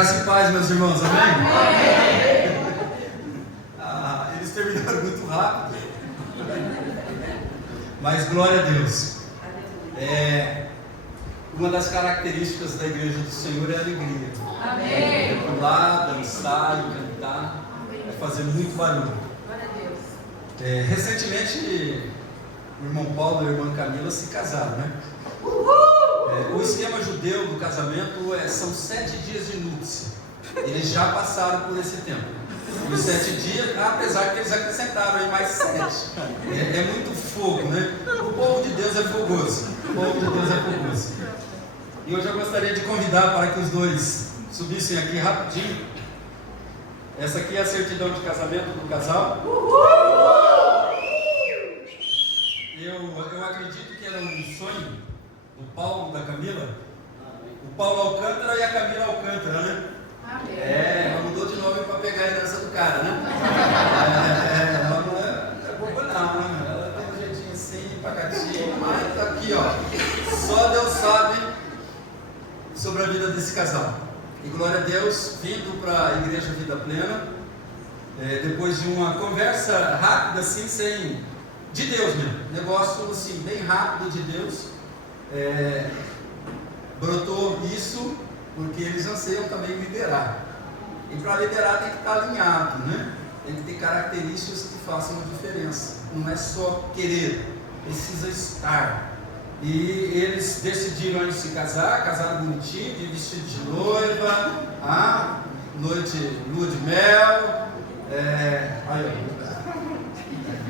Graça e paz, meus irmãos, amém? Amém. Eles terminaram muito rápido. Mas glória a Deus. Uma das características da igreja do Senhor é a alegria. Amém. É pular, dançar, cantar, é fazer muito barulho. Glória a Deus. Recentemente, o irmão Paulo e a irmã Camila se casaram, né? O esquema judeu do casamento são 7 dias de núpcia. Eles já passaram por esse tempo. E os 7 dias, apesar que eles acrescentaram aí mais 7. É muito fogo, né? O povo de Deus é fogoso. O povo de Deus é fogoso. E hoje eu gostaria de convidar para que os dois subissem aqui rapidinho. Essa aqui é a certidão de casamento do casal. Eu acredito que era um sonho do Paulo e da Camila. O Paulo Alcântara e a Camila Alcântara, né? Amém. Ela mudou de nome para pegar a herança do cara, né? Ela não é boba não, né? Ela tem um jeitinho assim, pacatinho, mas tá aqui, ó. Só Deus sabe sobre a vida desse casal. E glória a Deus, vindo para a Igreja Vida Plena, depois de uma conversa rápida, assim, de Deus mesmo, negócio assim, bem rápido de Deus, brotou isso, porque eles anseiam também liderar. E para liderar tem que estar alinhado, né? Tem que ter características que façam a diferença. Não é só querer, precisa estar. E eles decidiram antes de se casar, casaram bonitinho, de vestido de noiva, noite, lua de mel,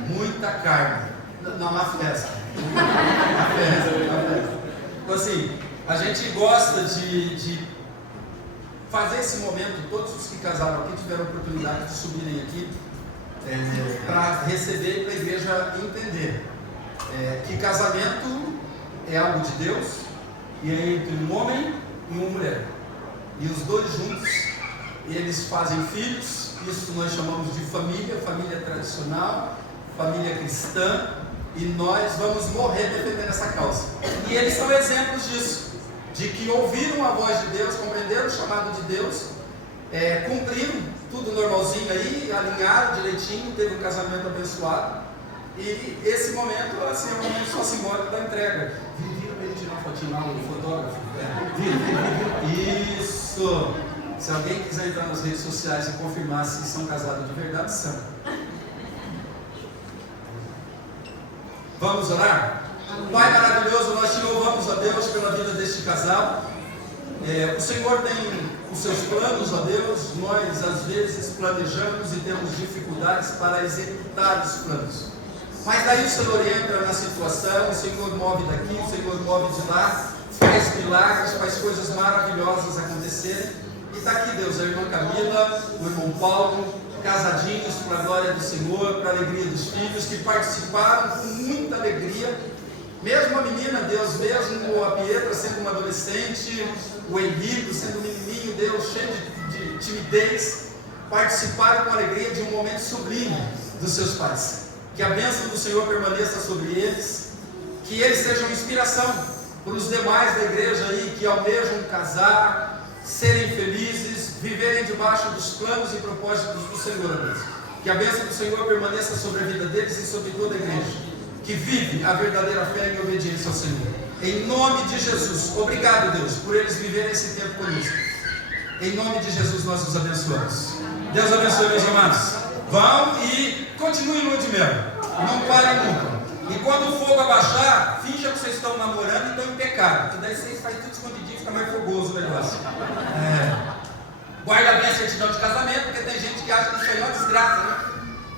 muita carne, na festa. Na festa. Então assim, a gente gosta de fazer esse momento, todos os que casaram aqui tiveram a oportunidade de subirem aqui, para receber e para a igreja entender que casamento é algo de Deus e é entre um homem e uma mulher. E os dois juntos, eles fazem filhos, isso nós chamamos de família tradicional, família cristã, e nós vamos morrer defendendo essa causa. E eles são exemplos disso, de que ouviram a voz de Deus, compreenderam o chamado de Deus, cumpriram tudo normalzinho aí, alinharam direitinho, teve um casamento abençoado. E esse momento, assim, é um momento só simbólico da entrega. Vira para ele tirar uma fotinha lá, o fotógrafo. Isso! Se alguém quiser entrar nas redes sociais e confirmar se são casados de verdade, são. Vamos orar? Pai maravilhoso, nós te louvamos, ó Deus, pela vida deste casal. O Senhor tem os seus planos, ó Deus. Nós às vezes planejamos e temos dificuldades para executar os planos. Mas daí o Senhor entra na situação, o Senhor move daqui, o Senhor move de lá, faz milagres, faz coisas maravilhosas acontecerem. E está aqui, Deus, a irmã Camila, o irmão Paulo, casadinhos para a glória do Senhor, para a alegria dos filhos, que participaram com muita alegria. Mesmo a menina, Deus, mesmo a Pietra sendo uma adolescente, o Henrique sendo um menininho, Deus, cheio de timidez, participaram com alegria de um momento sublime dos seus pais. Que a bênção do Senhor permaneça sobre eles, que eles sejam inspiração para os demais da igreja aí que almejam casar, serem felizes, viverem debaixo dos planos e propósitos do Senhor, Deus. Que a bênção do Senhor permaneça sobre a vida deles e sobre toda a igreja, que vive a verdadeira fé e obediência ao Senhor. Em nome de Jesus, obrigado, Deus, por eles viverem esse tempo conosco. Em nome de Jesus nós os abençoamos. Deus abençoe, meus amados. Vão e continuem lua de mel. Não parem nunca. E quando o fogo abaixar, finja que vocês estão namorando e estão em pecado. Que daí vocês fazem tudo escondidinho, fica mais fogoso o negócio. Guarda bem a certidão de casamento, porque tem gente que acha que isso aí é uma desgraça, né?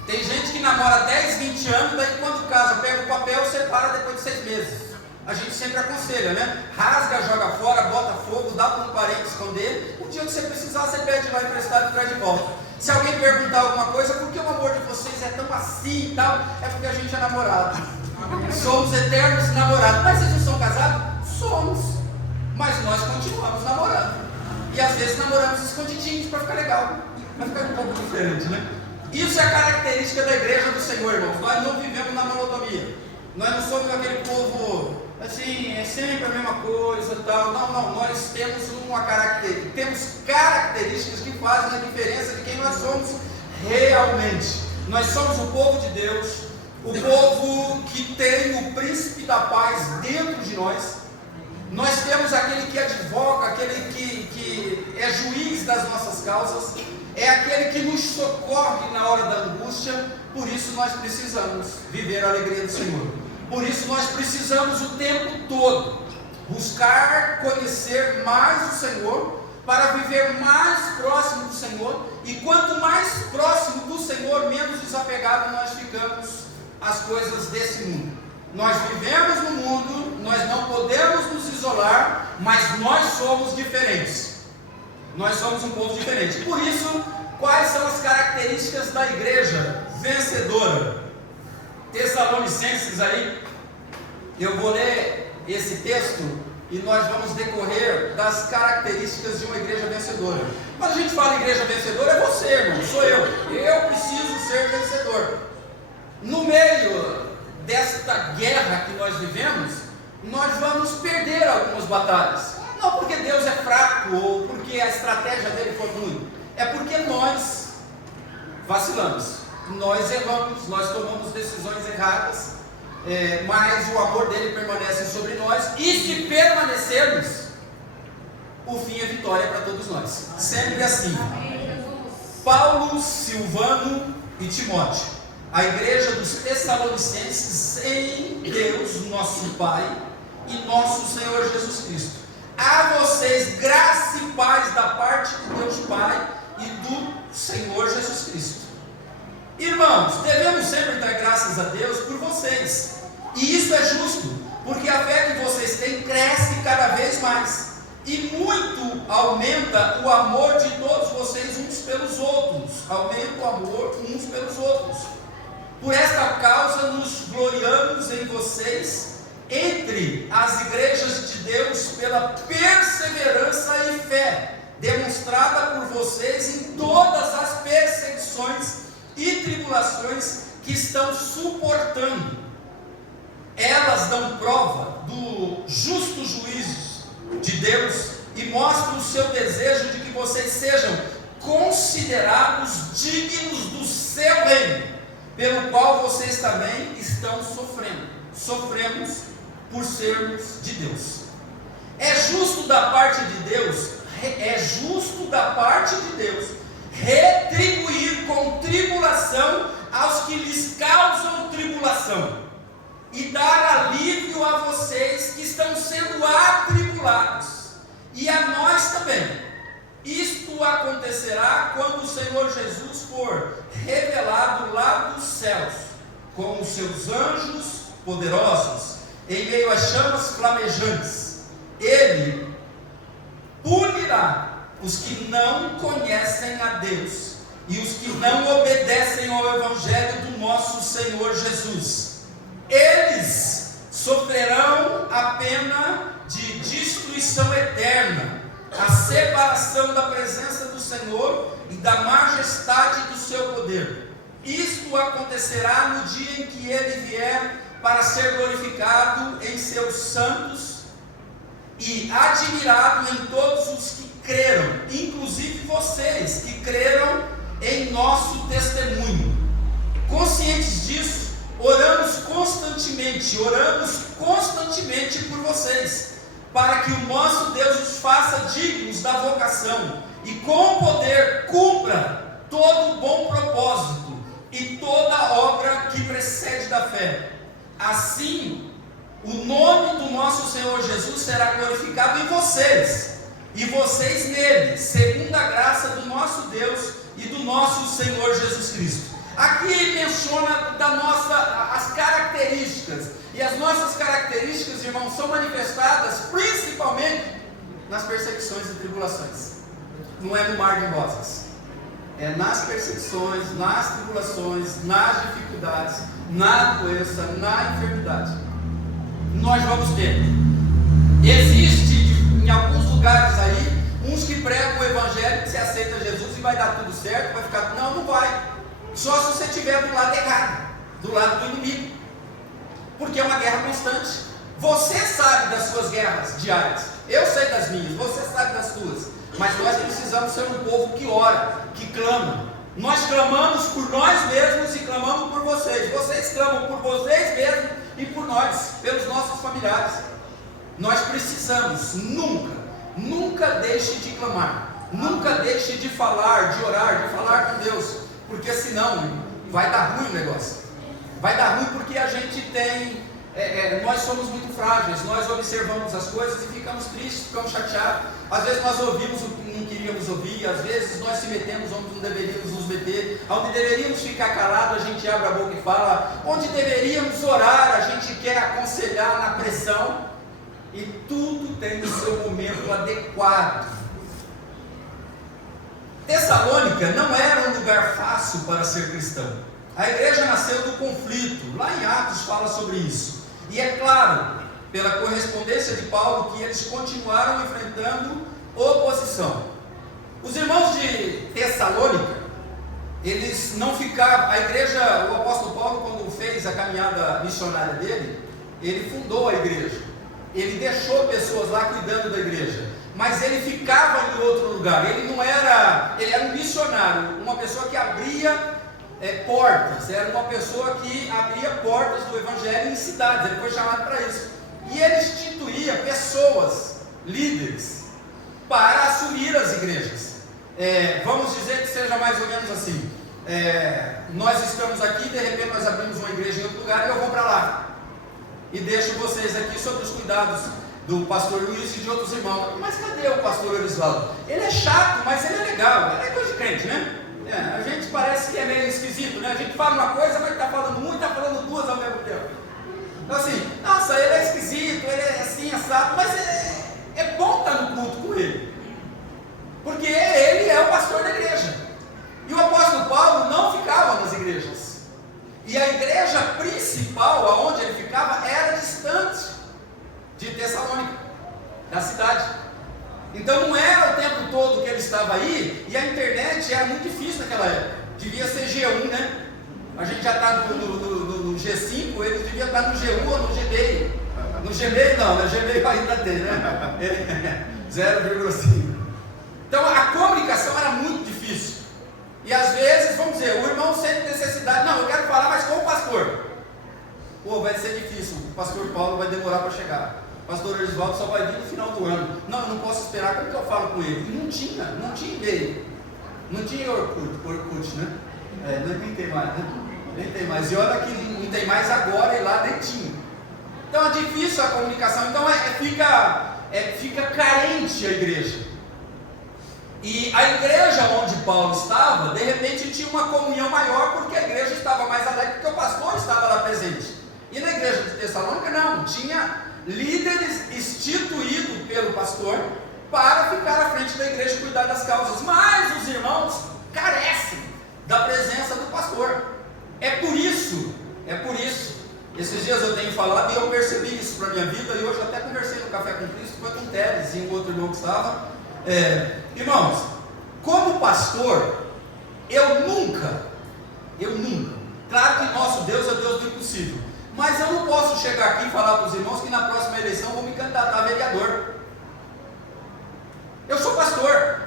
Tem gente que namora 10, 20 anos, daí quando casa, pega o papel, separa depois de 6 meses. A gente sempre aconselha, né? Rasga, joga fora, bota fogo, dá para um parente esconder. O dia que você precisar, você pede lá emprestado e traz de volta. Se alguém perguntar alguma coisa, por que o amor de vocês é tão assim e tal? É porque a gente é namorado. Somos eternos namorados. Mas vocês não são casados? Somos. Mas nós continuamos namorando. E às vezes namoramos escondidinhos para ficar legal. Vai ficar um pouco diferente, né? Isso é a característica da igreja do Senhor, irmãos. Nós não vivemos na monotonia. Nós não somos aquele povo assim, assim, é sempre a mesma coisa, tal. Não, nós temos temos características que fazem a diferença de quem nós somos realmente. Nós somos o povo de Deus, o povo que tem o príncipe da paz dentro de nós. Nós temos aquele que advoga, aquele que é juiz das nossas causas, é aquele que nos socorre na hora da angústia. Por isso nós precisamos viver a alegria do Senhor. Por isso nós precisamos o tempo todo buscar conhecer mais o Senhor, para viver mais próximo do Senhor. E quanto mais próximo do Senhor, menos desapegado nós ficamos às coisas desse mundo. Nós vivemos no mundo, nós não podemos nos isolar, mas nós somos diferentes. Nós somos um povo diferente. Por isso, quais são as características da igreja vencedora? Tessalonicenses aí, eu vou ler esse texto e nós vamos decorrer das características de uma igreja vencedora. Quando a gente fala igreja vencedora, é você, irmão, sou eu. Eu preciso ser vencedor. No meio desta guerra que nós vivemos, nós vamos perder algumas batalhas. Não porque Deus é fraco ou porque a estratégia dele foi ruim, é porque nós vacilamos, nós erramos, nós tomamos decisões erradas, mas o amor dele permanece sobre nós, e se permanecermos, o fim é vitória para todos nós, sempre assim. Paulo, Silvano e Timóteo, a igreja dos Tessalonicenses em Deus, nosso Pai e nosso Senhor Jesus Cristo. A vocês graça e paz da parte de Deus Pai e do Senhor Jesus Cristo. Irmãos, devemos sempre dar graças a Deus por vocês, e isso é justo, porque a fé que vocês têm cresce cada vez mais, e muito aumenta o amor de todos vocês uns pelos outros, aumenta o amor uns pelos outros. Por esta causa nos gloriamos em vocês entre as igrejas de Deus pela perseverança e fé demonstrada por vocês em todas as perseguições e tribulações que estão suportando. Elas dão prova do justo juízo de Deus e mostram o seu desejo de que vocês sejam considerados dignos do seu reino, pelo qual vocês também estão sofrendo. Sofremos por sermos de Deus. É justo da parte de Deus retribuir com tribulação aos que lhes causam tribulação, e dar alívio a vocês que estão sendo atribulados, e a nós também. Isto acontecerá quando o Senhor Jesus for revelado lá dos céus, com os seus anjos poderosos, em meio às chamas flamejantes. Ele punirá os que não conhecem a Deus e os que não obedecem ao Evangelho do nosso Senhor Jesus. Eles sofrerão a pena de destruição eterna, a separação da presença do Senhor e da majestade do seu poder. Isto acontecerá no dia em que ele vier para ser glorificado em seus santos e admirado em todos os que creram, inclusive vocês que creram em nosso testemunho. Conscientes disso, oramos constantemente por vocês, para que o nosso Deus os faça dignos da vocação e com poder cumpra todo bom propósito e toda obra que precede da fé. Assim, o nome do nosso Senhor Jesus será glorificado em vocês, e vocês nele, segundo a graça do nosso Deus e do nosso Senhor Jesus Cristo. Aqui menciona as características, e as nossas características, irmãos, são manifestadas principalmente nas perseguições e tribulações. Não é no mar de rosas, é nas perseguições, nas tribulações, nas dificuldades, na doença, na enfermidade. Nós vamos ter. Existe em alguns lugares aí uns que pregam o evangelho, que você aceita Jesus e vai dar tudo certo, vai ficar. Não vai. Só se você estiver do lado errado, do lado do inimigo, porque é uma guerra constante. Você sabe das suas guerras diárias, eu sei das minhas, você sabe das suas, mas nós precisamos ser um povo que ora, que clama. Nós clamamos por nós mesmos e clamamos por vocês. Vocês clamam por vocês mesmos e por nós, pelos nossos familiares. Nós precisamos, nunca deixe de clamar, nunca deixe de falar, de orar, de falar com Deus, porque senão vai dar ruim o negócio. Vai dar ruim porque a gente tem, nós somos muito frágeis, nós observamos as coisas e ficamos tristes, ficamos chateados. Às vezes nós ouvimos o que não queríamos ouvir, às vezes nós se metemos onde não deveríamos nos meter, onde deveríamos ficar calados, a gente abre a boca e fala, onde deveríamos orar, a gente quer aconselhar na pressão, e tudo tem o seu momento adequado. Tessalônica não era um lugar fácil para ser cristão. A igreja nasceu do conflito, lá em Atos fala sobre isso, e é claro, pela correspondência de Paulo, que eles continuaram enfrentando oposição. Os irmãos de Tessalônica, eles não ficavam, a igreja, o apóstolo Paulo, quando fez a caminhada missionária dele, ele fundou a igreja, ele deixou pessoas lá cuidando da igreja, mas ele ficava em outro lugar, ele era um missionário, uma pessoa que abria portas, era uma pessoa que abria portas do evangelho em cidades, ele foi chamado para isso, e ele instituía pessoas, líderes, para assumir as igrejas. Vamos dizer que seja mais ou menos assim, nós estamos aqui, de repente nós abrimos uma igreja em outro lugar e eu vou para lá, e deixo vocês aqui sob os cuidados do pastor Luiz e de outros irmãos. Mas cadê o pastor Elisvaldo? Ele é chato, mas ele é legal, ele é coisa de crente, né? A gente parece que é meio esquisito, né? A gente fala uma coisa, mas está falando uma e está falando duas ao mesmo tempo. Então assim, nossa, ele é esquisito, ele é assim, assado, mas é bom estar no culto com ele, porque ele é o pastor da igreja. E o apóstolo Paulo não ficava nas igrejas, e a igreja principal, aonde ele ficava, era distante de Tessalônica, da cidade. Então não era o tempo todo que ele estava aí, e a internet era muito difícil naquela época, devia ser G1, né? A gente já está no G5, ele devia estar no G1 ou no Gmail. No Gmail não, no Gmail ainda tem, né? 0,5. Então a comunicação era muito difícil, e às vezes, vamos dizer, o irmão sente necessidade, não, eu quero falar mais com o pastor. Pô, vai ser difícil, o pastor Paulo vai demorar para chegar. O pastor Elisvaldo só vai vir no final do ano. Não, eu não posso esperar, como que eu falo com ele? E não tinha e-mail, não tinha Orkut, né? Nem tem mais, né? Nem tem mais. E olha que não tem mais agora, e lá nem tinha. Então é difícil a comunicação, então fica carente a igreja. E a igreja onde Paulo estava, de repente tinha uma comunhão maior, porque a igreja estava mais alegre, porque o pastor estava lá presente. E na igreja de Tessalônica não, tinha líderes instituídos pelo pastor para ficar à frente da igreja e cuidar das causas, mas os irmãos carecem da presença do pastor. É por isso, esses dias eu tenho falado e eu percebi isso para a minha vida, e hoje até conversei no Café com Cristo, foi com o Teres e um outro irmão que estava. Irmãos, como pastor, eu nunca, claro que nosso Deus é Deus do impossível, mas eu não posso chegar aqui e falar para os irmãos que na próxima eleição vou me candidatar a vereador. Eu sou pastor,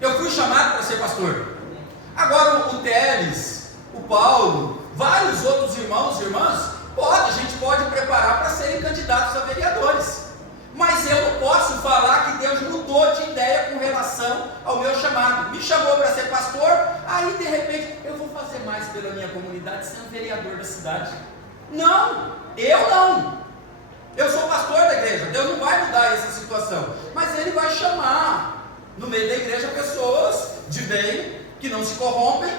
eu fui chamado para ser pastor. Agora o Teles, o Paulo, vários outros irmãos e irmãs, a gente pode preparar para serem candidatos a vereadores, mas eu não posso falar que Deus mudou de ideia com relação ao meu chamado. Me chamou para ser pastor, aí de repente eu vou fazer mais pela minha comunidade sendo vereador da cidade. Não, eu sou pastor da igreja, Deus não vai mudar essa situação, mas Ele vai chamar no meio da igreja pessoas de bem, que não se corrompem,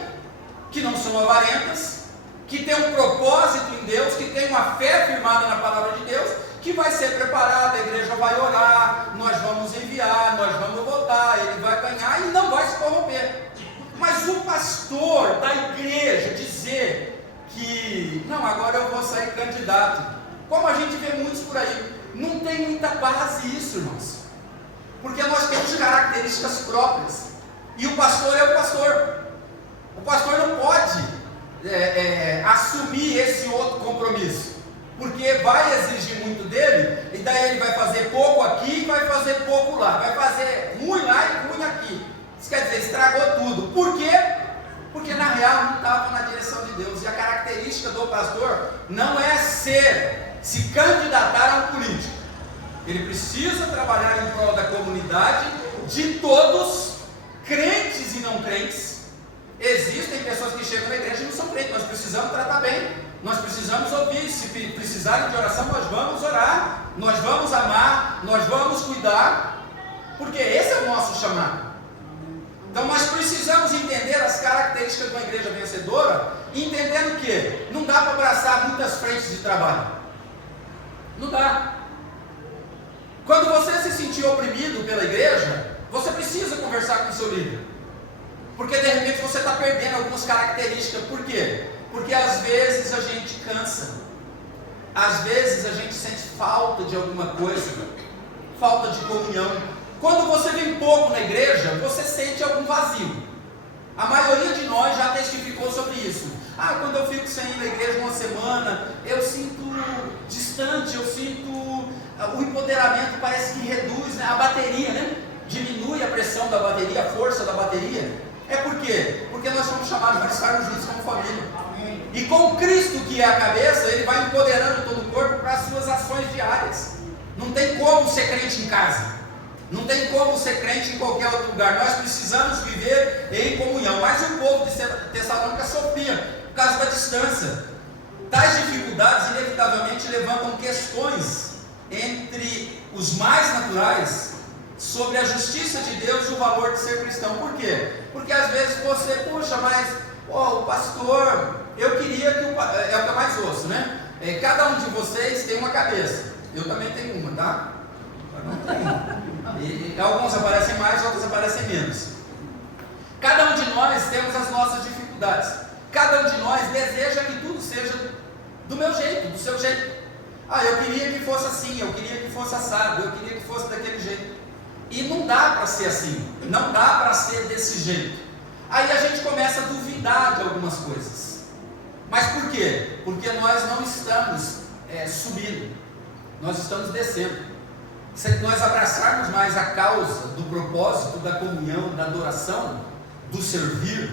que não são avarentas, que tem um propósito em Deus, que tem uma fé firmada na palavra de Deus, que vai ser preparada, a igreja vai orar, nós vamos enviar, nós vamos votar, ele vai ganhar e não vai se corromper. Mas o pastor da igreja dizer que, não, agora eu vou sair candidato, como a gente vê muitos por aí, não tem muita base isso, irmãos, porque nós temos características próprias, e o pastor é o pastor não pode assumir esse outro compromisso. porque vai exigir muito dele, e daí ele vai fazer pouco aqui e vai fazer pouco lá, vai fazer ruim lá e ruim aqui. Isso quer dizer, estragou tudo. Por quê? Porque na real não estava na direção de Deus. E a característica do pastor não é se candidatar a um político. Ele precisa trabalhar em prol da comunidade, de todos, crentes e não crentes. Existem pessoas que chegam na igreja e não são crentes. Nós precisamos tratar bem, nós precisamos ouvir. Se precisarem de oração, nós vamos orar, nós vamos amar, nós vamos cuidar, porque esse é o nosso chamado. Então nós precisamos entender as características de uma igreja vencedora, entendendo que não dá para abraçar muitas frentes de trabalho. Não dá. Quando você se sentir oprimido pela igreja, você precisa conversar com o seu líder, porque de repente você está perdendo algumas características. Por quê? Porque às vezes a gente cansa, às vezes a gente sente falta de alguma coisa, falta de comunhão. Quando você vem pouco na igreja, você sente algum vazio. A maioria de nós já testificou sobre isso. Quando eu fico sem ir na igreja uma semana, eu sinto distante, eu sinto o empoderamento, parece que reduz, né? A bateria, né? Diminui a pressão da bateria, a força da bateria. É por quê? Porque nós somos chamados para estarmos juntos como família. E com Cristo, que é a cabeça, Ele vai empoderando todo o corpo para as suas ações diárias. Não tem como ser crente em casa, não tem como ser crente em qualquer outro lugar. Nós precisamos viver em comunhão. Mas o povo de Tessalônica sofria por causa da distância. Tais dificuldades inevitavelmente levantam questões entre os mais naturais sobre a justiça de Deus e o valor de ser cristão. Por quê? Porque às vezes você, o pastor, eu queria que é o que eu mais ouço, né? Cada um de vocês tem uma cabeça. Eu também tenho uma, tá? Não tenho. E alguns aparecem mais, outros aparecem menos. Cada um de nós temos as nossas dificuldades. Cada um de nós deseja que tudo seja do meu jeito, do seu jeito. Eu queria que fosse assim, eu queria que fosse assado, eu queria que fosse daquele jeito. E não dá para ser assim, não dá para ser desse jeito. Aí a gente começa a duvidar de algumas coisas. Mas por quê? Porque nós não estamos subindo, nós estamos descendo. Se nós abraçarmos mais a causa do propósito, da comunhão, da adoração, do servir,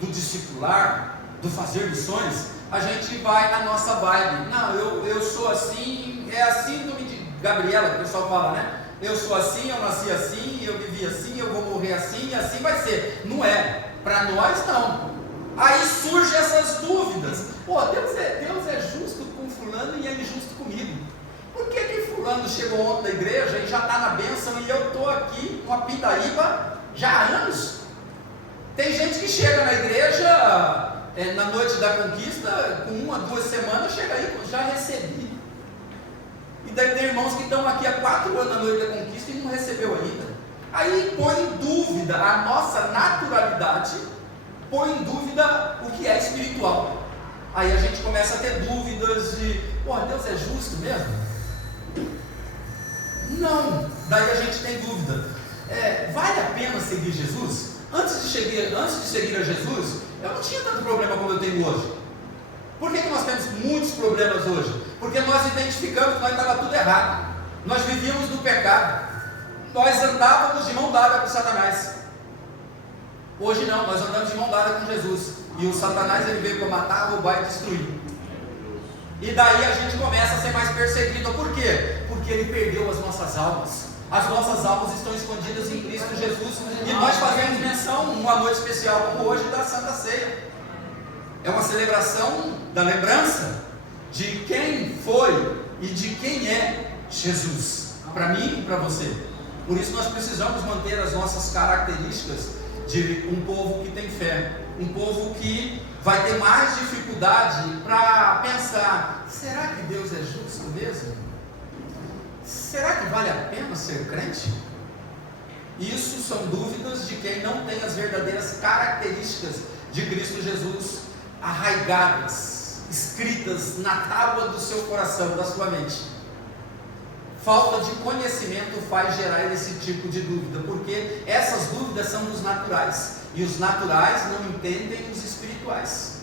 do discipular, do fazer missões, a gente vai na nossa vibe. Não, eu sou assim, é assim do Gabriela, que o pessoal fala, né? Eu sou assim, eu nasci assim, eu vivi assim, eu vou morrer assim, e assim vai ser. Não é, para nós não. Aí surgem essas dúvidas. Deus é justo com fulano e é injusto comigo. Por que fulano chegou ontem da igreja e já está na bênção e eu estou aqui com a pindaíba já há anos? Tem gente que chega na igreja na noite da conquista, com 1 a 2 semanas, chega aí, já recebi. E daí tem irmãos que estão aqui há 4 anos na noite da conquista e não recebeu ainda. Aí põe em dúvida a nossa naturalidade, põe em dúvida o que é espiritual. Aí a gente começa a ter dúvidas de, Deus é justo mesmo? Não. Daí a gente tem dúvida. Vale a pena seguir Jesus? Antes de seguir a Jesus, eu não tinha tanto problema como eu tenho hoje. Por que nós temos muitos problemas hoje? Porque nós identificamos que nós estava tudo errado. Nós vivíamos no pecado. Nós andávamos de mão dada com Satanás. Hoje não, nós andamos de mão dada com Jesus. E o Satanás ele veio para matar, roubar e destruir. E daí a gente começa a ser mais perseguido. Por quê? Porque ele perdeu as nossas almas. As nossas almas estão escondidas em Cristo Jesus. E nós fazemos menção, uma noite especial como hoje, da Santa Ceia. É uma celebração da lembrança de quem foi e de quem é Jesus, para mim e para você. Por isso nós precisamos manter as nossas características de um povo que tem fé, um povo que vai ter mais dificuldade para pensar: será que Deus é justo mesmo? Será que vale a pena ser crente? Isso são dúvidas de quem não tem as verdadeiras características de Cristo Jesus arraigadas, escritas na tábua do seu coração, da sua mente. Falta de conhecimento faz gerar esse tipo de dúvida, porque essas dúvidas são dos naturais, e os naturais não entendem os espirituais.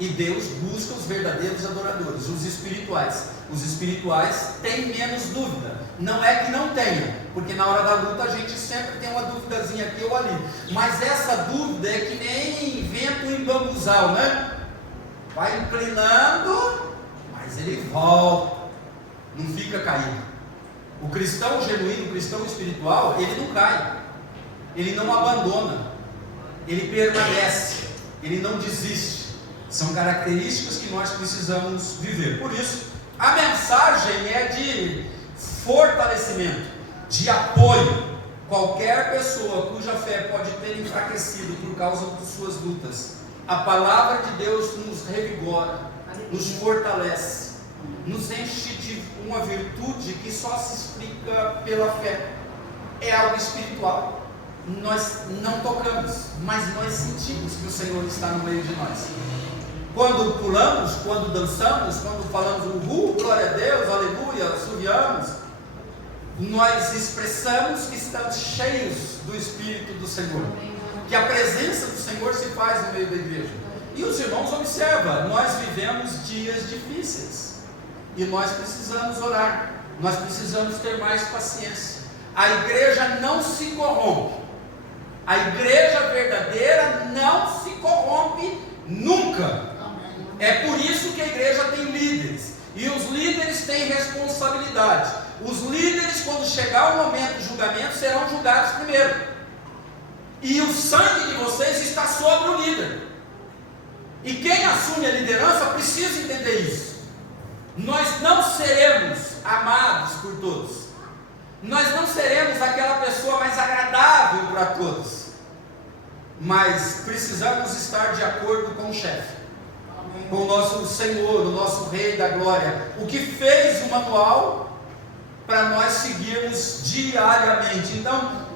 E Deus busca os verdadeiros adoradores, os espirituais. Os espirituais têm menos dúvida. Não é que não tenham, porque na hora da luta a gente sempre tem uma duvidazinha aqui ou ali. Mas essa dúvida é que nem vento em bambuzal, né? Vai inclinando, mas ele volta, não fica caído. O cristão genuíno, o cristão espiritual, ele não cai, ele não abandona, ele permanece, ele não desiste. São características que nós precisamos viver. Por isso, a mensagem é de fortalecimento, de apoio. Qualquer pessoa cuja fé pode ter enfraquecido por causa de suas lutas, a palavra de Deus nos revigora, nos fortalece, nos enche de uma virtude que só se explica pela fé. É algo espiritual. Nós não tocamos, mas nós sentimos que o Senhor está no meio de nós. Quando pulamos, quando dançamos, quando falamos uhul, glória a Deus, aleluia, assoviamos, nós expressamos que estamos cheios do Espírito do Senhor, que a presença do Senhor se faz no meio da igreja. E os irmãos observam, nós vivemos dias difíceis, e nós precisamos orar, nós precisamos ter mais paciência. A igreja não se corrompe, a igreja verdadeira não se corrompe nunca. É por isso que a igreja tem líderes, e os líderes têm responsabilidade. Os líderes, quando chegar o momento de julgamento, serão julgados primeiro, e o sangue de vocês está sobre o líder, e quem assume a liderança precisa entender isso. Nós não seremos amados por todos, nós não seremos aquela pessoa mais agradável para todos, mas precisamos estar de acordo com o chefe, com o nosso Senhor, o nosso Rei da Glória, o que fez o manual para nós seguirmos diariamente. Então,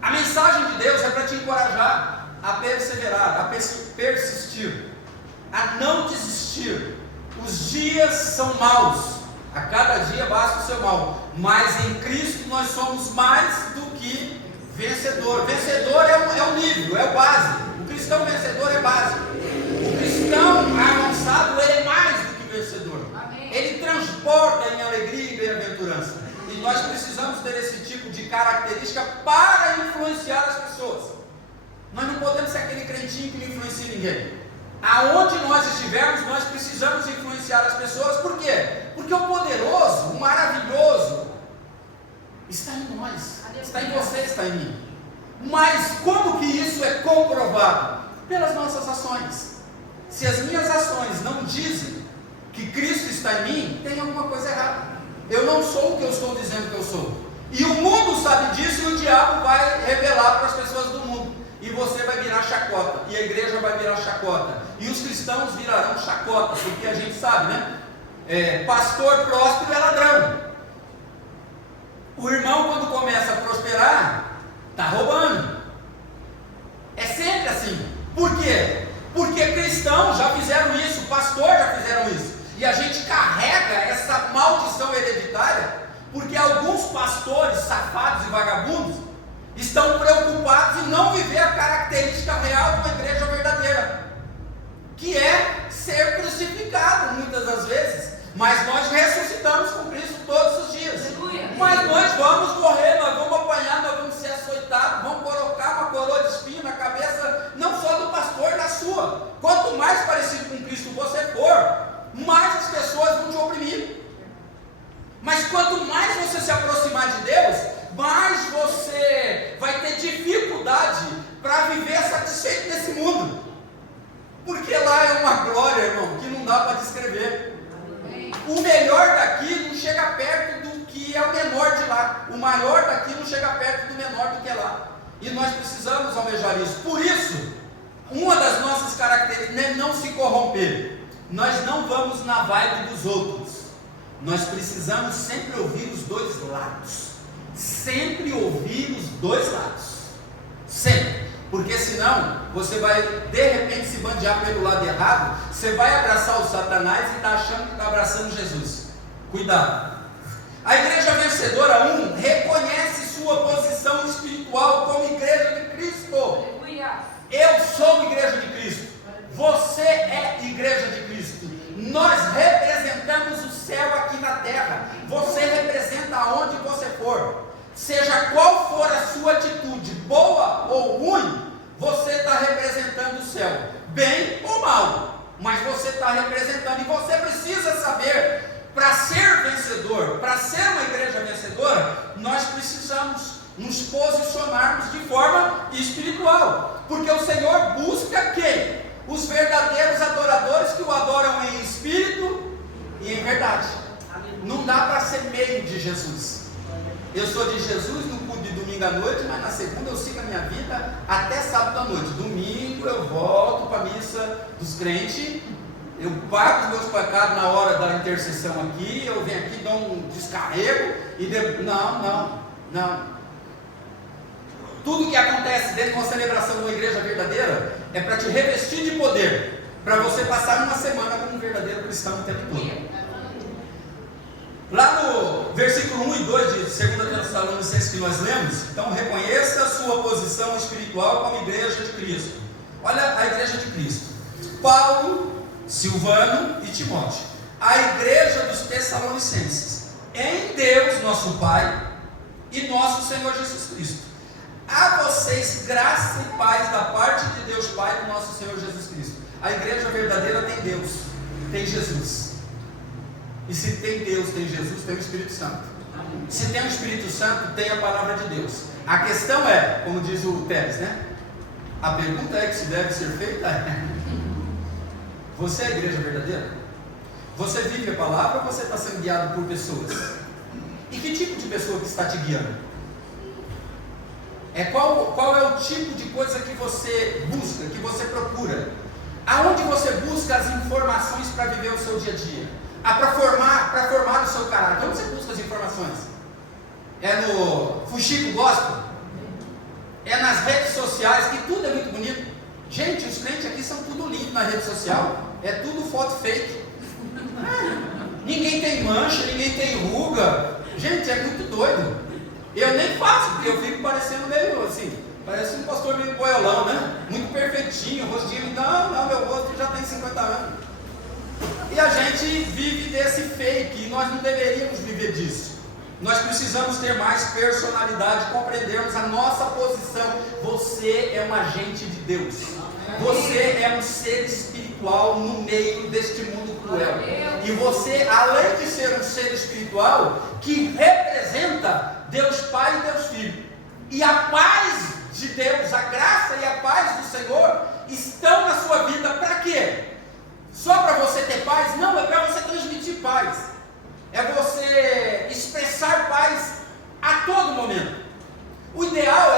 a mensagem de Deus é para te encorajar a perseverar, a persistir, a não desistir. Os dias são maus, a cada dia basta o seu mal, mas em Cristo nós somos mais do que vencedor. Vencedor é o nível, é o base. O cristão vencedor é base. O cristão avançado, ele é mais do que vencedor. Amém. Ele transporta em alegria e bem-aventurança. E nós precisamos ter esse tipo de característica para influenciar as pessoas. Nós não podemos ser aquele crentinho que não influencia ninguém. Aonde nós estivermos, nós precisamos influenciar as pessoas. Por quê? Porque o poderoso, o maravilhoso, está em nós, está em você, está em mim. Mas como que isso é comprovado? Pelas nossas ações. Se as minhas ações não dizem que Cristo está em mim, tem alguma coisa errada. Eu não sou o que eu estou dizendo que eu sou. E o mundo sabe disso, e o diabo vai revelar para as pessoas do mundo. E você vai virar chacota, e a igreja vai virar chacota, e os cristãos virarão chacota, porque a gente sabe, né? Pastor próspero é ladrão. O irmão, quando começa a prosperar, está roubando. É sempre assim. Por quê? Porque cristãos já fizeram isso, pastor já fizeram isso, e a gente carrega essa maldição hereditária, porque alguns pastores safados e vagabundos estão preocupados em não viver a característica real de uma igreja verdadeira, que é ser crucificado muitas das vezes. Mas nós ressuscitamos com Cristo todos os dias. Mas nós vamos morrer, nós vamos apanhar, nós vamos ser açoitados, vamos colocar uma coroa de espinho na cabeça, não só do pastor, na sua. Quanto mais parecido com Cristo você for, mais as pessoas vão te oprimir. Mas quanto mais você se aproximar de Deus, mais você vai ter dificuldade para viver satisfeito nesse mundo. Porque lá é uma glória, irmão, que não dá para descrever. O melhor daqui não chega perto do que é o menor de lá. O maior daqui não chega perto do menor do que é lá. E nós precisamos almejar isso. Por isso, uma das nossas características é não se corromper. Nós não vamos na vibe dos outros. Nós precisamos sempre ouvir os dois lados. Sempre ouvir os dois lados. Sempre. Porque senão, você vai de repente se bandear pelo lado errado, você vai abraçar o Satanás e está achando que está abraçando Jesus. Cuidado. A igreja vencedora, reconhece sua posição espiritual como igreja de Cristo. Eu sou igreja de Cristo. Você é igreja de Cristo. Nós representamos o céu aqui na terra. Você representa aonde você for. Seja qual for a sua atitude, boa ou ruim, você está representando o céu, bem ou mal, mas você está representando. E você precisa saber, para ser vencedor, para ser uma igreja vencedora, nós precisamos nos posicionarmos de forma espiritual, porque o Senhor busca quem? Os verdadeiros adoradores que o adoram em espírito e em verdade. Não dá para ser meio de Jesus. Eu sou de Jesus no culto de domingo à noite, mas na segunda eu sigo a minha vida até sábado à noite. Domingo eu volto para a missa dos crentes, eu pago os meus pecados na hora da intercessão aqui, eu venho aqui, dou um descarrego e não. Tudo que acontece dentro de uma celebração de uma igreja verdadeira é para te revestir de poder, para você passar uma semana como um verdadeiro cristão o tempo todo. Lá no versículo 1 e 2 de 2 Tessalonicenses que nós lemos, então reconheça a sua posição espiritual como igreja de Cristo. Olha a igreja de Cristo: Paulo, Silvano e Timóteo, a igreja dos Tessalonicenses, em Deus nosso Pai e nosso Senhor Jesus Cristo. A vocês graça e paz da parte de Deus Pai e do nosso Senhor Jesus Cristo. A igreja verdadeira tem Deus, tem Jesus. E se tem Deus, tem Jesus, tem o Espírito Santo. Se tem o Espírito Santo, tem a palavra de Deus. A questão é, como diz o Teres, né? A pergunta é que se deve ser feita é: você é a igreja verdadeira? Você vive a palavra ou você está sendo guiado por pessoas? E que tipo de pessoa que está te guiando? Qual é o tipo de coisa que você busca, que você procura? Aonde você busca as informações para viver o seu dia a dia? Para formar o seu caráter. Onde você busca as informações? É no Fuxico Gospel? É nas redes sociais, que tudo é muito bonito. Gente, os crentes aqui são tudo lindo na rede social. É tudo foto fake. Ninguém tem mancha, ninguém tem ruga. Gente, é muito doido. Eu nem faço, porque eu fico parecendo meio assim, parece um pastor meio boiolão, né? Muito perfeitinho, rostinho. Não, meu rosto já tem 50 anos. E a gente vive desse fake, e nós não deveríamos viver disso. Nós precisamos ter mais personalidade, compreendermos a nossa posição. Você é um agente de Deus. Você é um ser espiritual no meio deste mundo cruel. E você, além de ser um ser espiritual, que representa Deus Pai e Deus Filho. E a paz de Deus, a graça e a paz do Senhor estão na sua vida. Para quê? Só para você ter paz? Não, é para você transmitir paz. É você expressar paz a todo momento. O ideal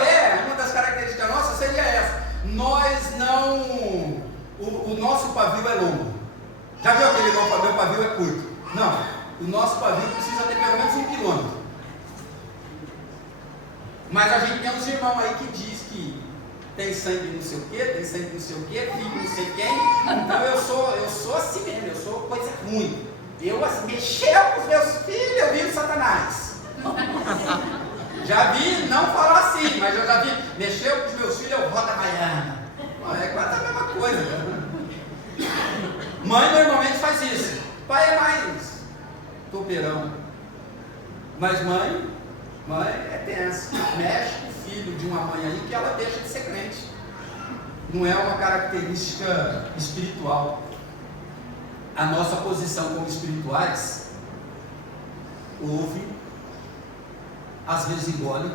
uma das características nossas seria essa. Nós não... O nosso pavio é longo. Já viu aquele meu pavio é curto? Não. O nosso pavio precisa ter pelo menos 1 quilômetro. Mas a gente tem uns irmãos aí que diz que tem sangue não sei o que, tem sangue não sei o que, filho não sei quem. Então eu sou assim mesmo, eu sou coisa ruim. Eu assim, mexeu com os meus filhos, eu vi o Satanás. Já vi, não falar assim, mas eu já vi, mexeu com os meus filhos, eu roda a baiana. É quase a mesma coisa, cara. Mãe normalmente faz isso. Pai é mais topeirão. Mas mãe é tenso. Mexe com o filho de uma mãe aí que ela deixa de ser crente. Não é uma característica espiritual. A nossa posição como espirituais, ouve, às vezes engole.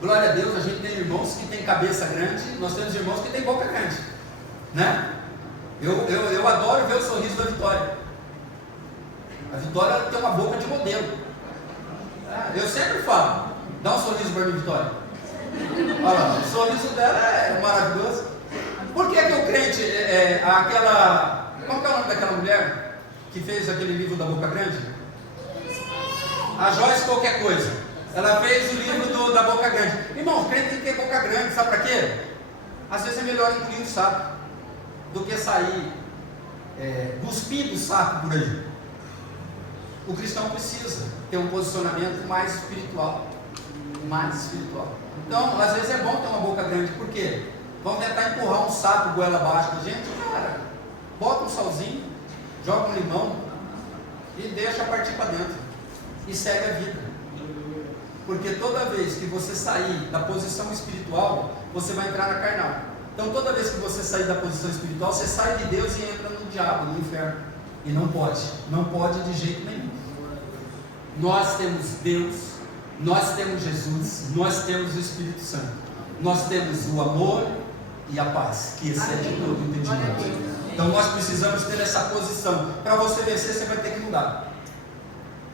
Glória a Deus, a gente tem irmãos que tem cabeça grande, nós temos irmãos que tem boca grande, né? Eu adoro ver o sorriso da Vitória. A Vitória tem uma boca de modelo. Eu sempre falo, dá um sorriso para mim, Vitória. Olha lá, o sorriso dela é maravilhoso. Por que o crente, como que é o nome daquela mulher que fez aquele livro da boca grande? A Joyce qualquer coisa. Ela fez o livro da boca grande. Irmão, o crente tem que ter boca grande, sabe para quê? Às vezes é melhor engolir um sapo do que sair cuspindo o sapo por aí. O cristão precisa ter um posicionamento mais espiritual. Então, às vezes é bom ter uma boca grande. Por quê? vão tentar empurrar um sapo goela abaixo da gente, cara, bota um salzinho, joga um limão e deixa partir para dentro e segue a vida. Porque toda vez que você sair da posição espiritual, você vai entrar na carnal. Então toda vez que você sair da posição espiritual, você sai de Deus e entra no diabo, no inferno. E não pode de jeito nenhum. Nós temos Deus, nós temos Jesus, nós temos o Espírito Santo, nós temos o amor e a paz, que excede todo entendimento. Então nós precisamos ter essa posição. Para você vencer, você vai ter que mudar.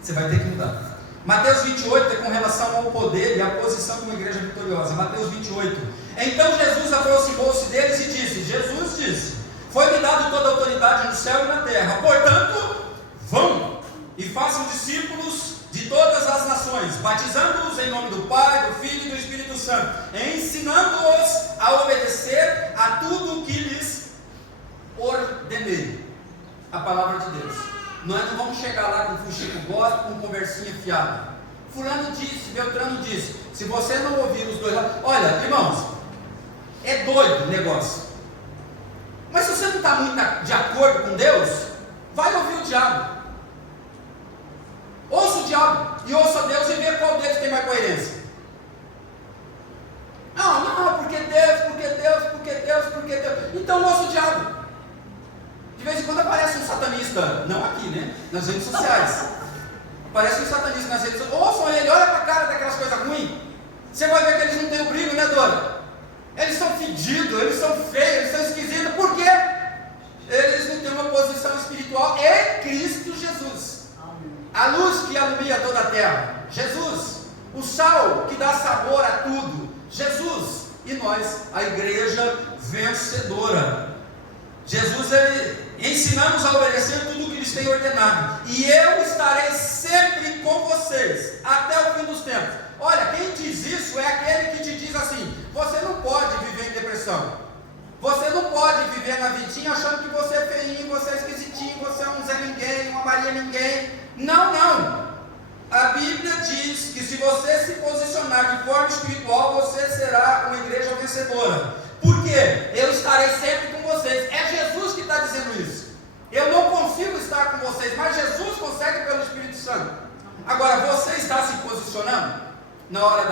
Você vai ter que mudar. Mateus 28 é com relação ao poder e à posição de uma igreja vitoriosa. Mateus 28. Então Jesus aproximou-se deles e disse, Jesus disse, foi-me dado toda a autoridade no céu e na terra, portanto, vão e façam discípulos de todas as nações, batizando-os em nome do Pai, do Filho e do Espírito Santo, ensinando-os a obedecer a tudo o que lhes ordenei. A palavra de Deus. Nós não vamos chegar lá com fuxico gospel, com conversinha fiada. Fulano disse, Beltrano disse. Se você não ouvir os dois lados, olha, irmãos, é doido o negócio. Mas se você não está muito de acordo com Deus, vai ouvir o diabo. Ouça o diabo e ouça Deus e vê qual deles tem mais coerência. Não, porque Deus. Então ouça o diabo. De vez em quando aparece um satanista, não aqui, né? Nas redes sociais. Aparece um satanista nas redes sociais. Ouçam ele, olha para a cara daquelas coisas ruins. Você vai ver que eles não têm o brilho, né, Dora? Eles são fedidos, eles são feios, eles são esquisitos. Por quê? Eles não têm uma posição espiritual em Cristo Jesus. A luz que alumia toda a terra. Jesus. O sal que dá sabor a tudo. Jesus. E nós, a igreja vencedora. Jesus, ele ensinamos a obedecer tudo o que lhes tem ordenado. E eu estarei sempre com vocês, até o fim dos tempos. Olha, quem diz isso é aquele que te diz assim, você não pode viver em depressão. Você não pode viver na vidinha achando que você é feinho, você é esquisitinho, você é um Zé Ninguém, uma Maria Ninguém. Não. A Bíblia diz que se você se posicionar de forma espiritual, você será uma igreja vencedora. Por quê? Eu estarei sempre com vocês. É Jesus que está dizendo isso. Eu não consigo estar com vocês, mas Jesus consegue pelo Espírito Santo. Agora, você está se posicionando na hora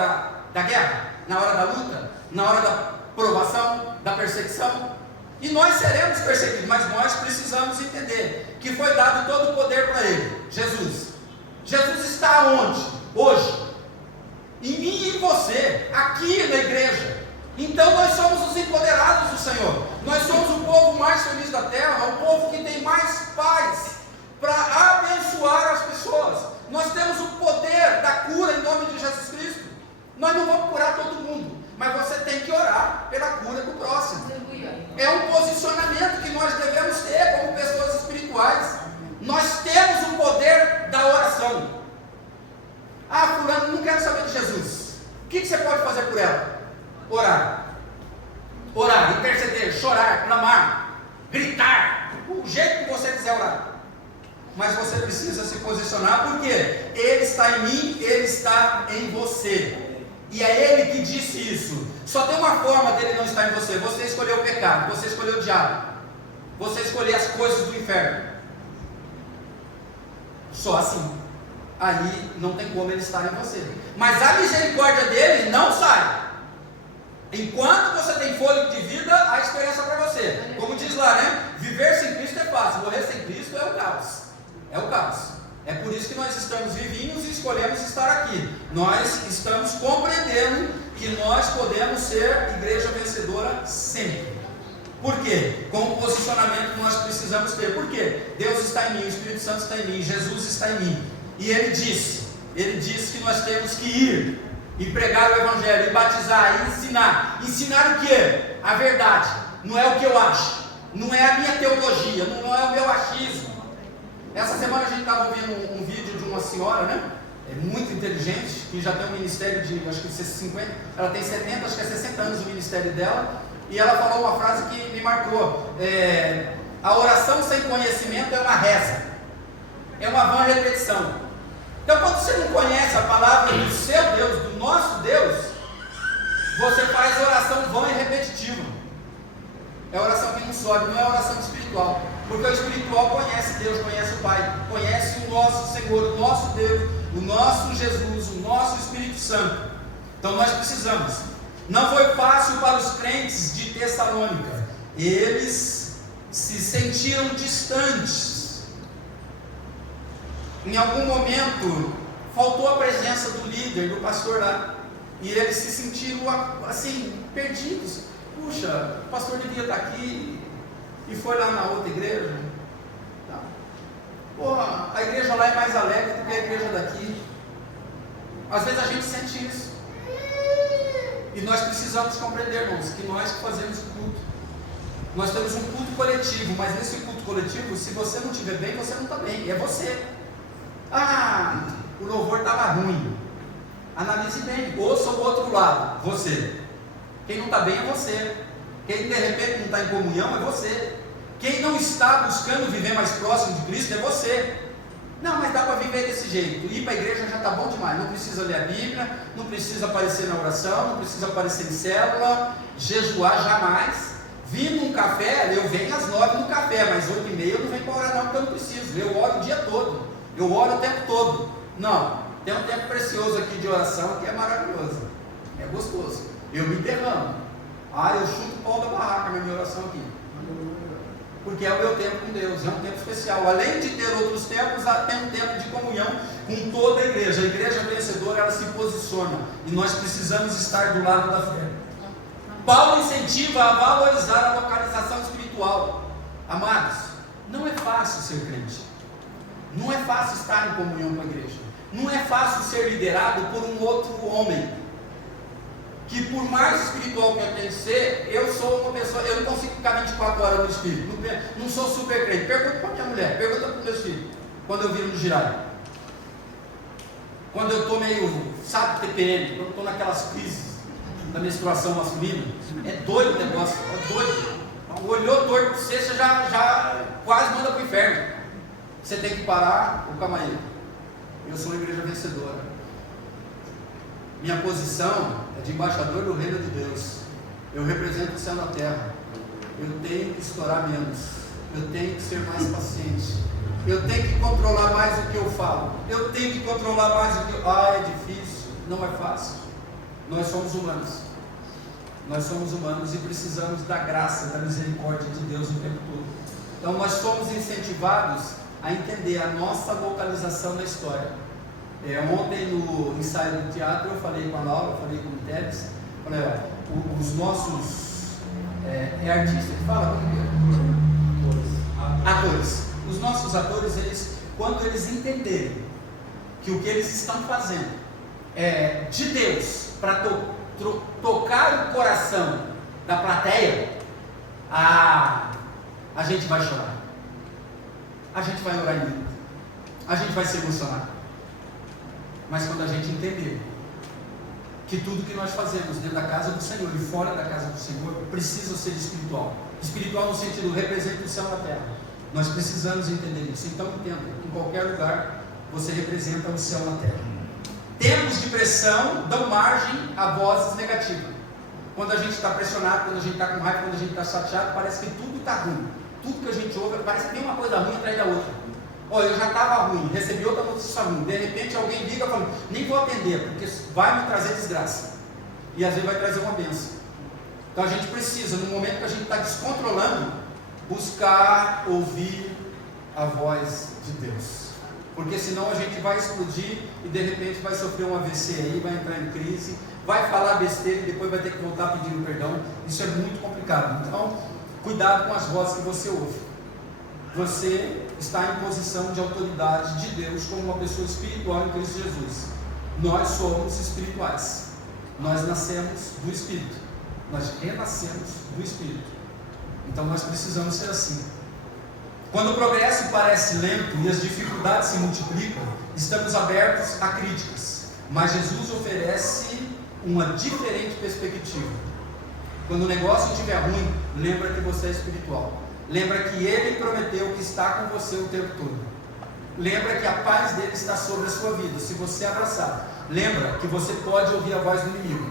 da guerra, na hora da luta, na hora da provação, da perseguição? E nós seremos perseguidos, mas nós precisamos entender que foi dado todo o poder para Ele, Jesus. Jesus está onde? Hoje. Em mim e em você, aqui na igreja. Então nós somos os empoderados do Senhor. Nós somos o povo mais feliz da terra, o povo que tem mais paz para abençoar as pessoas. Nós temos o poder da cura em nome de Jesus Cristo. Nós não vamos curar todo mundo, mas você tem que orar pela cura do próximo. É um posicionamento que nós devemos ter como pessoas espirituais. Nós temos o poder da oração. Fulano, não quero saber de Jesus. O que você pode fazer por ela? Orar, interceder, chorar, clamar, gritar, o jeito que você quiser orar. Mas você precisa se posicionar, porque Ele está em mim, Ele está em você. E é Ele que disse isso. Só tem uma forma dele não estar em você. Você escolheu o pecado, você escolheu o diabo, você escolheu as coisas do inferno. Só assim. Aí não tem como Ele estar em você. Mas a misericórdia dele não sai. Enquanto você tem fôlego de vida, há esperança para você. Como diz lá, né? Viver sem Cristo é fácil, morrer sem Cristo é o caos. É o caos. É por isso que nós estamos vivinhos e escolhemos estar aqui. Nós estamos compreendendo que nós podemos ser igreja vencedora sempre. Por quê? Com o posicionamento que nós precisamos ter. Por quê? Deus está em mim, o Espírito Santo está em mim, Jesus está em mim. E Ele disse que nós temos que ir e pregar o Evangelho, e batizar, e ensinar. Ensinar o quê? A verdade. Não é o que eu acho, não é a minha teologia, não é o meu achismo. Essa semana a gente estava ouvindo um vídeo de uma senhora, né? Muito inteligente, que já tem um ministério de, acho que 50, ela tem 70, acho que é 60 anos o ministério dela, e ela falou uma frase que me marcou. A oração sem conhecimento é uma reza, é uma vã repetição. Então, quando você não conhece a palavra do seu Deus, do nosso Deus, você faz oração vã e repetitiva. É oração que não sobe, não é oração espiritual. Porque o espiritual conhece Deus, conhece o Pai, conhece o nosso Senhor, o nosso Deus, o nosso Jesus, o nosso Espírito Santo. Então nós precisamos. Não foi fácil para os crentes de Tessalônica. Eles se sentiram distantes. Em algum momento faltou a presença do líder, do pastor lá. E eles se sentiram assim, perdidos. Puxa, o pastor devia estar aqui e foi lá na outra igreja. Tá. Porra, a igreja lá é mais alegre do que a igreja daqui. Às vezes a gente sente isso. E nós precisamos compreender, irmãos, que nós fazemos o culto. Nós temos um culto coletivo, mas nesse culto coletivo, se você não estiver bem, você não está bem. É você. Ah, o louvor estava ruim. Analise bem. Ouça o outro lado, você. Quem não está bem é você. Quem de repente não está em comunhão é você. Quem não está buscando viver mais próximo de Cristo é você. Não, mas dá para viver desse jeito. Ir para a igreja já está bom demais. Não precisa ler a Bíblia, não precisa aparecer na oração, não precisa aparecer em célula, jejuar jamais. Vir num café, eu venho às 9 no café, mas 8h30 eu não venho para orar não, porque eu não preciso. Eu oro o dia todo. Eu oro o tempo todo. Não, tem um tempo precioso aqui de oração que é maravilhoso. É gostoso. Eu me derramo. Eu chuto o pau da barraca na minha oração aqui. Porque é o meu tempo com Deus, é um tempo especial. Além de ter outros tempos, tem um tempo de comunhão com toda a igreja. A igreja vencedora, ela se posiciona. E nós precisamos estar do lado da fé. Paulo incentiva a valorizar a localização espiritual. Amados, não é fácil ser crente. Não é fácil estar em comunhão com a igreja. Não é fácil ser liderado por um outro homem. Que por mais espiritual que eu tenho que ser, eu sou uma pessoa, eu não consigo ficar 24 horas no espírito, não sou super crente. Pergunta para minha mulher, pergunta para os meus filhos, quando eu viro no girar. Quando eu estou meio, sabe, TPM, quando eu estou naquelas crises da menstruação masculina, é doido o negócio, é doido. Olhou torto para você, você já quase manda para o inferno. Você tem que parar, calma aí, eu sou uma igreja vencedora. Minha posição é de embaixador do reino de Deus. Eu represento o céu na terra. Eu tenho que estourar menos. Eu tenho que ser mais paciente. Eu tenho que controlar mais o que eu falo. Eu tenho que controlar mais o que eu... é difícil. Não é fácil. Nós somos humanos. Nós somos humanos e precisamos da graça, da misericórdia de Deus o tempo todo. Então nós somos incentivados a entender a nossa localização na história. Ontem no ensaio do teatro eu falei com a Laura, eu falei com o Teres, falei, os nossos artistas que fala, atores. Os nossos atores, quando eles entenderem que o que eles estão fazendo é de Deus para tocar o coração da plateia, a gente vai chorar, a gente vai orar em língua, a gente vai se emocionar. Mas quando a gente entender que tudo que nós fazemos dentro da casa do Senhor e fora da casa do Senhor precisa ser espiritual. Espiritual no sentido, representa o céu na terra. Nós precisamos entender isso. Então entenda, em qualquer lugar você representa o céu na terra. Tempos de pressão dão margem a vozes negativas. Quando a gente está pressionado, quando a gente está com raiva, quando a gente está chateado, parece que tudo está ruim. Tudo que a gente ouve, parece que tem uma coisa ruim atrás da outra. Eu já estava ruim, recebi outra notícia ruim, de repente alguém liga e fala, nem vou atender, porque vai me trazer desgraça, e às vezes vai trazer uma bênção. Então a gente precisa, no momento que a gente está descontrolando, buscar ouvir a voz de Deus, porque senão a gente vai explodir e de repente vai sofrer um AVC aí, vai entrar em crise, vai falar besteira e depois vai ter que voltar pedindo perdão. Isso é muito complicado. Então cuidado com as vozes que você ouve. Você está em posição de autoridade de Deus como uma pessoa espiritual em Cristo Jesus. Nós somos espirituais. Nós nascemos do Espírito. Nós renascemos do Espírito. Então nós precisamos ser assim. Quando o progresso parece lento e as dificuldades se multiplicam, estamos abertos a críticas. Mas Jesus oferece uma diferente perspectiva. Quando o negócio estiver ruim, lembra que você é espiritual. Lembra que Ele prometeu que está com você o tempo todo. Lembra que a paz dele está sobre a sua vida, se você abraçar. Lembra que você pode ouvir a voz do inimigo,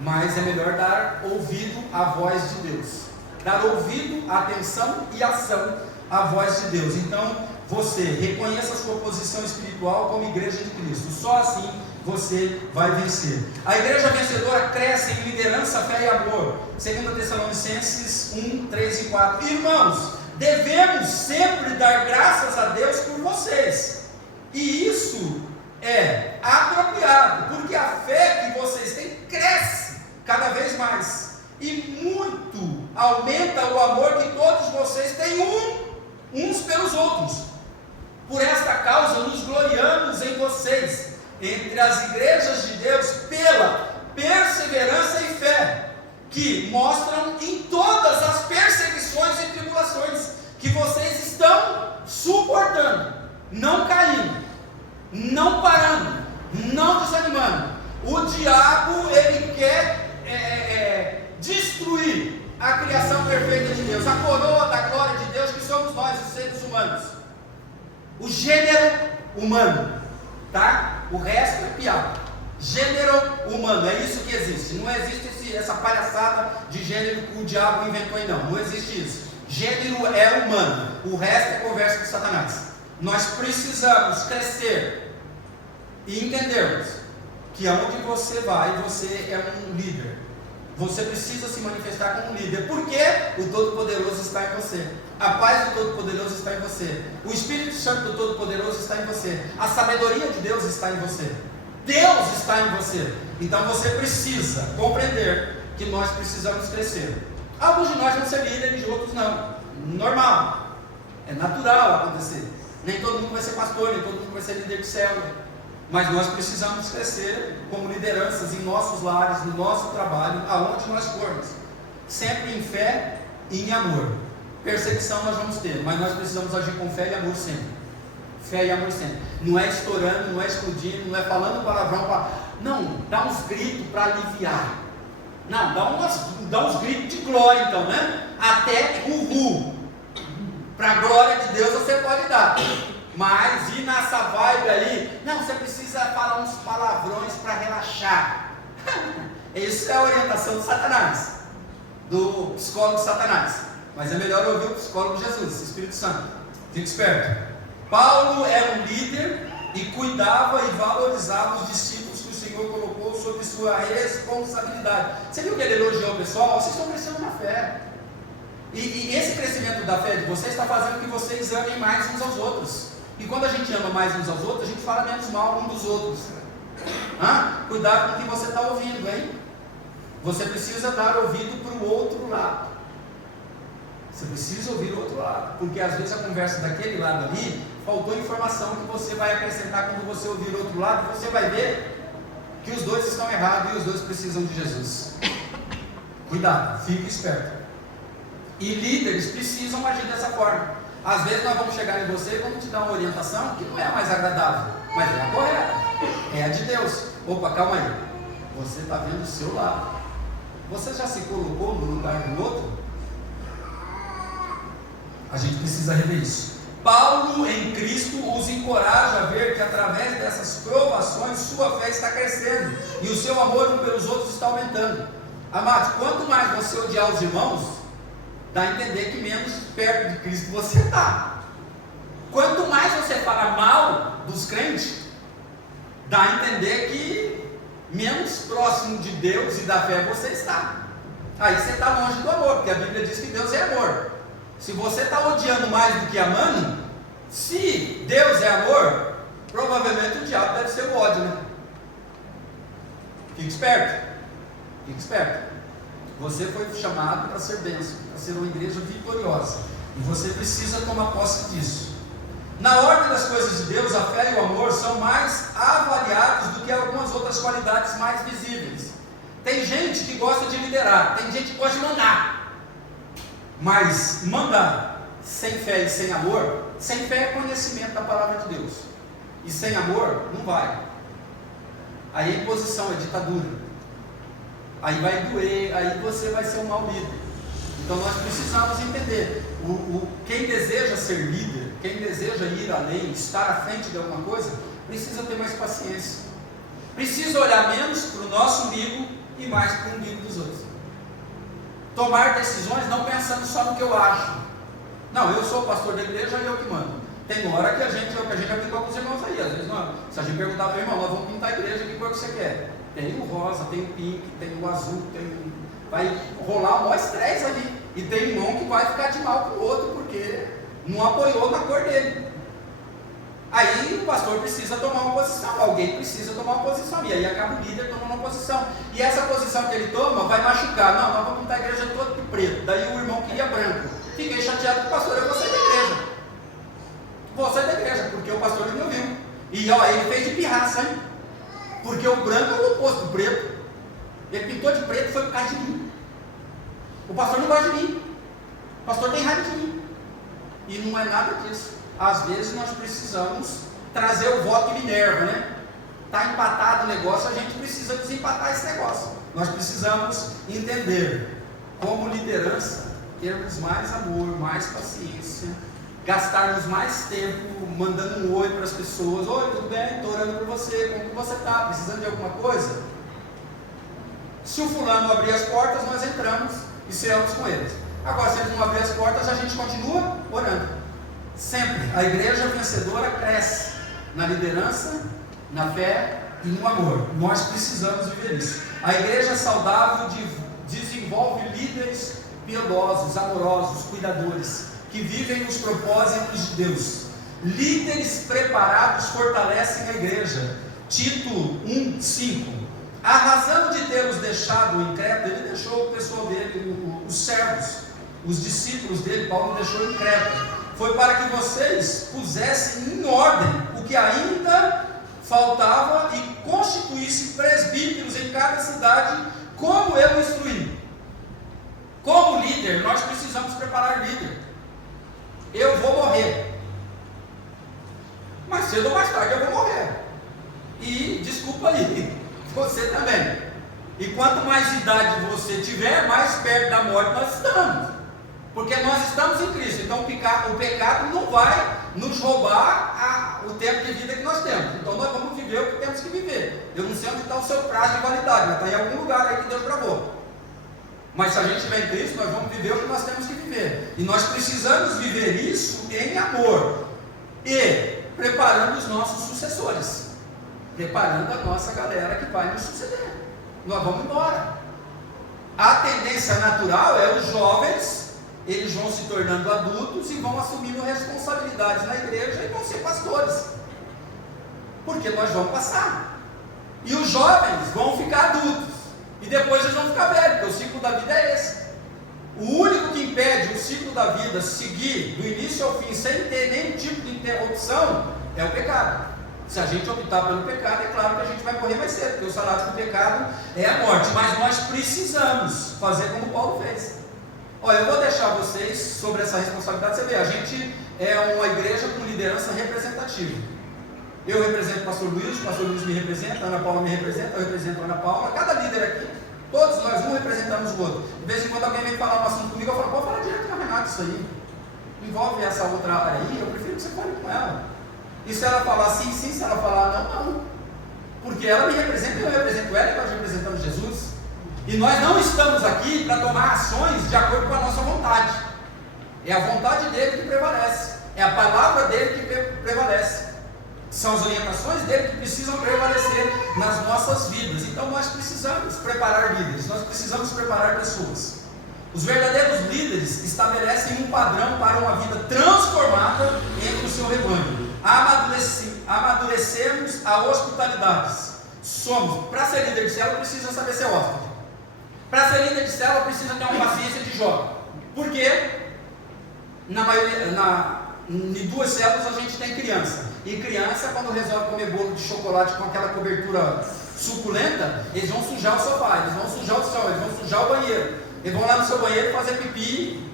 mas é melhor dar ouvido à voz de Deus. dar ouvido, atenção e ação à voz de Deus. Então, você reconheça a sua posição espiritual como igreja de Cristo. Só assim você vai vencer. A igreja vencedora cresce em liderança, fé e amor. 2 Tessalonicenses 1, 3 e 4. Irmãos, devemos sempre dar graças a Deus por vocês. E isso é apropriado, porque a fé que vocês têm cresce cada vez mais. E muito aumenta o amor que todos vocês têm uns pelos outros. Por esta causa nos gloriamos em vocês, entre as igrejas de Deus, pela perseverança e fé, que mostram em todas as perseguições e tribulações que vocês estão suportando, não caindo, não parando, não desanimando. O diabo, ele quer destruir a criação perfeita de Deus, a coroa da glória de Deus, que somos nós, os seres humanos, o gênero humano, tá? O resto é piada. Gênero humano, é isso que existe. Não existe essa palhaçada de gênero que o diabo inventou aí, não existe isso. Gênero é humano, o resto é conversa com Satanás. Nós precisamos crescer e entendermos que aonde você vai, você é um líder. Você precisa se manifestar como um líder, porque o Todo-Poderoso está em você. A paz do Todo-Poderoso está em você. O Espírito Santo do Todo-Poderoso está em você. A sabedoria de Deus está em você. Deus está em você. Então você precisa compreender que nós precisamos crescer. Alguns de nós vão ser líderes, outros não. Normal. É natural acontecer. Nem todo mundo vai ser pastor, nem todo mundo vai ser líder de célula. Mas nós precisamos crescer como lideranças em nossos lares, no nosso trabalho, aonde nós formos. Sempre em fé e em amor. Perseguição nós vamos ter, mas nós precisamos agir com fé e amor sempre. Fé e amor sempre. Não é estourando, não é explodindo, não é falando palavrão para... Não, dá uns gritos para aliviar. Não, dá uns gritos de glória então, né? Até para a glória de Deus você pode dar. Mas ir nessa vibe aí, não, você precisa falar uns palavrões para relaxar. Isso é a orientação do Satanás, do psicólogo Satanás. Mas é melhor ouvir o psicólogo Jesus, Espírito Santo. Fique esperto. Paulo era um líder e cuidava e valorizava os discípulos que o Senhor colocou sob sua responsabilidade. Você viu que ele elogiou o pessoal? Vocês estão crescendo na fé. E esse crescimento da fé de vocês está fazendo que vocês amem mais uns aos outros. E quando a gente ama mais uns aos outros, a gente fala menos mal um dos outros. Cuidado com o que você está ouvindo, hein? Você precisa dar ouvido para o outro lado. Você precisa ouvir o outro lado. Porque às vezes a conversa daquele lado ali, faltou informação que você vai acrescentar quando você ouvir o outro lado. Você vai ver que os dois estão errados e os dois precisam de Jesus. Cuidado, fique esperto. E líderes precisam agir dessa forma. Às vezes nós vamos chegar em você e vamos te dar uma orientação que não é a mais agradável, mas é a correta, é a de Deus. Opa, calma aí, você está vendo o seu lado. Você já se colocou no lugar do outro? A gente precisa rever isso. Paulo em Cristo os encoraja a ver que através dessas provações sua fé está crescendo e o seu amor um pelos outros está aumentando. Amados, quanto mais você odiar os irmãos, dá a entender que menos perto de Cristo você está. Quanto mais você fala mal dos crentes, dá a entender que menos próximo de Deus e da fé você está. Aí você está longe do amor, porque a Bíblia diz que Deus é amor. Se você está odiando mais do que amando, se Deus é amor, provavelmente o diabo deve ser o ódio, né? Fique esperto. Fique esperto. Você foi chamado para ser bênção, para ser uma igreja vitoriosa. E você precisa tomar posse disso. Na ordem das coisas de Deus, a fé e o amor são mais avaliados do que algumas outras qualidades mais visíveis. Tem gente que gosta de liderar, tem gente que gosta de mandar. Mas mandar sem fé e sem amor, sem fé é conhecimento da palavra de Deus. E sem amor, não vai. Aí é imposição, é ditadura. Aí vai doer, aí você vai ser um mau líder. Então nós precisamos entender, quem deseja ser líder, quem deseja ir além, estar à frente de alguma coisa, precisa ter mais paciência. Precisa olhar menos para o nosso umbigo e mais para o umbigo dos outros. tomar decisões não pensando só no que eu acho. Não, eu sou o pastor da igreja e eu que mando. Tem hora que a gente aplicou com os irmãos aí. Às vezes, não, se a gente perguntar para o irmão, nós vamos pintar a igreja, que cor que você quer? Tem o rosa, tem o pink, tem o azul, vai rolar um maior estresse ali. E tem irmão que vai ficar de mal com o outro porque não apoiou na cor dele. Aí o pastor precisa tomar uma posição, alguém precisa tomar uma posição, e aí acaba o líder tomando uma posição. E essa posição que ele toma vai machucar. Não, nós vamos pintar a igreja toda de preto. Daí o irmão queria branco. Fiquei chateado com o pastor, eu vou sair da igreja. Vou sair da igreja, porque o pastor não me ouviu. E ó, ele fez de pirraça, hein? Porque o branco é o oposto do preto. Ele pintou de preto e foi por causa de mim. O pastor não gosta de mim. O pastor tem raiva de mim. E não é nada disso. Às vezes nós precisamos trazer o voto de Minerva, né? Está empatado o negócio, a gente precisa desempatar esse negócio. Nós precisamos entender, como liderança, termos mais amor, mais paciência, gastarmos mais tempo mandando um oi para as pessoas. Oi, tudo bem? Estou orando por você, como que você está? Precisando de alguma coisa? Se o fulano abrir as portas, nós entramos e ceamos com eles. Agora, se eles não abrir as portas, a gente continua orando. Sempre a igreja vencedora cresce na liderança, na fé e no amor. Nós precisamos viver isso. A igreja saudável desenvolve líderes piedosos, amorosos, cuidadores, que vivem os propósitos de Deus. Líderes preparados fortalecem a igreja. Tito 1:5. A razão de termos deixado o incrédulo, ele deixou o pessoal dele, os servos, os discípulos dele, Paulo deixou em Creta. Foi para que vocês pusessem em ordem o que ainda faltava e constituíssem presbíteros em cada cidade, como eu instruí. Como líder, nós precisamos preparar líder. Eu vou morrer. Mais cedo ou mais tarde eu vou morrer. E, desculpa aí, você também. E quanto mais idade você tiver, mais perto da morte nós estamos. Porque nós estamos em Cristo, então o pecado não vai nos roubar o tempo de vida que nós temos. Então nós vamos viver o que temos que viver. Eu não sei onde está o seu prazo de validade, mas está em algum lugar aí que Deus gravou. Mas se a gente estiver em Cristo, nós vamos viver o que nós temos que viver. E nós precisamos viver isso em amor. E preparando os nossos sucessores. Preparando a nossa galera que vai nos suceder. Nós vamos embora. A tendência natural é os jovens, eles vão se tornando adultos e vão assumindo responsabilidades na igreja e vão ser pastores. Porque nós vamos passar. E os jovens vão ficar adultos. E depois eles vão ficar velhos, porque o ciclo da vida é esse. O único que impede o ciclo da vida seguir do início ao fim sem ter nenhum tipo de interrupção é o pecado. Se a gente optar pelo pecado, é claro que a gente vai morrer mais cedo, porque o salário do pecado é a morte. Mas nós precisamos fazer como Paulo fez. Olha, eu vou deixar vocês sobre essa responsabilidade. Você vê, a gente é uma igreja com liderança representativa. Eu represento o pastor Luiz me representa, a Ana Paula me representa, eu represento a Ana Paula. Cada líder aqui, todos nós, um representamos o outro. De vez em quando alguém vem falar um assunto comigo, eu falo, pode falar direto com a Renata isso aí. Envolve essa outra área aí, eu prefiro que você fale com ela. E se ela falar sim, sim, se ela falar não, não. Porque ela me representa e eu represento ela e nós representamos Jesus. E nós não estamos aqui para tomar ações de acordo com a nossa vontade. É a vontade dele que prevalece. É a palavra dele que prevalece. São as orientações dele que precisam prevalecer nas nossas vidas. Então nós precisamos preparar líderes, nós precisamos preparar pessoas. Os verdadeiros líderes estabelecem um padrão para uma vida transformada entre o seu rebanho. Amadurecemos a hospitalidade. Para ser líder de célula, precisa saber ser hóspede. Para ser líder de célula, precisa ter uma paciência de Jó. Por quê? Em duas células a gente tem criança. E criança, quando resolve comer bolo de chocolate com aquela cobertura suculenta, eles vão sujar o sofá, eles vão sujar o chão, eles vão sujar o banheiro. Eles vão lá no seu banheiro fazer pipi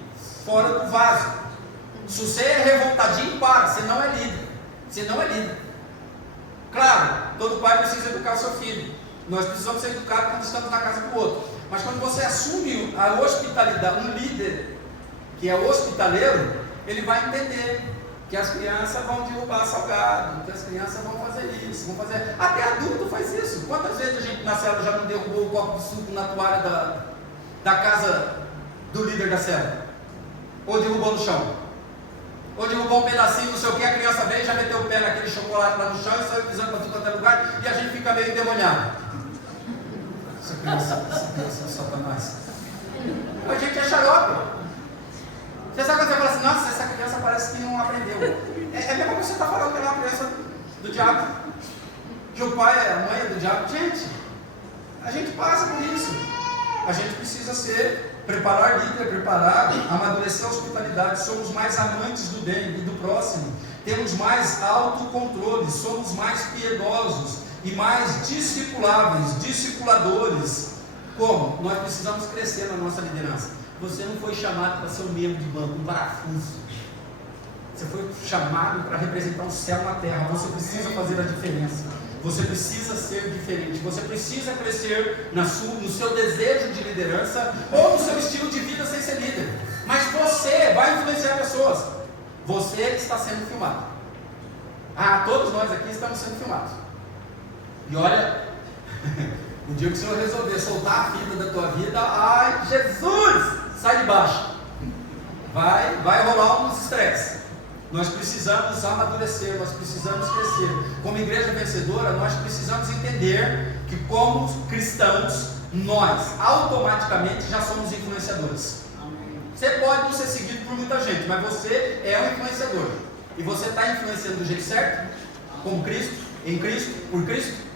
fora do vaso. Se você é revoltadinho, para, você não é líder. Você não é líder. Claro, todo pai precisa educar o seu filho. Nós precisamos ser educados quando estamos na casa do outro. Mas quando você assume a hospitalidade, um líder que é hospitaleiro, ele vai entender que as crianças vão derrubar salgado, que as crianças vão fazer isso, vão fazer. Até adulto faz isso. Quantas vezes a gente na célula já não derrubou o copo de suco na toalha da casa do líder da célula? Ou derrubou no chão? Ou derrubou um pedacinho, não sei o que, a criança veio e já meteu o pé naquele chocolate lá no chão e saiu pisando para tudo quanto é lugar e a gente fica meio endemoniado. Essa criança é Satanás. A gente é xarope. Você sabe quando você fala assim, nossa, essa criança parece que não aprendeu. É a mesma coisa que você está falando que ela é uma criança do diabo. Que o pai, a mãe é do diabo. Gente, a gente passa por isso. A gente precisa preparar líder, preparar, amadurecer a hospitalidade. Somos mais amantes do bem e do próximo. Temos mais autocontrole. Somos mais piedosos e mais discipuláveis, discipuladores. Como? Nós precisamos crescer na nossa liderança. Você não foi chamado para ser um membro de banco, um parafuso. Você foi chamado para representar o céu na terra. Você precisa fazer a diferença. Você precisa ser diferente. Você precisa crescer no seu desejo de liderança ou no seu estilo de vida sem ser líder. Mas você vai influenciar pessoas. Você está sendo filmado. Todos nós aqui estamos sendo filmados. E olha, o dia que o Senhor resolver soltar a fita da tua vida, ai, Jesus, sai de baixo. Vai rolar uns estresse. Nós precisamos amadurecer, nós precisamos crescer. Como igreja vencedora, nós precisamos entender que como cristãos, nós automaticamente já somos influenciadores. Você pode não ser seguido por muita gente, mas você é um influenciador. E você está influenciando do jeito certo? Como Cristo, em Cristo, por Cristo?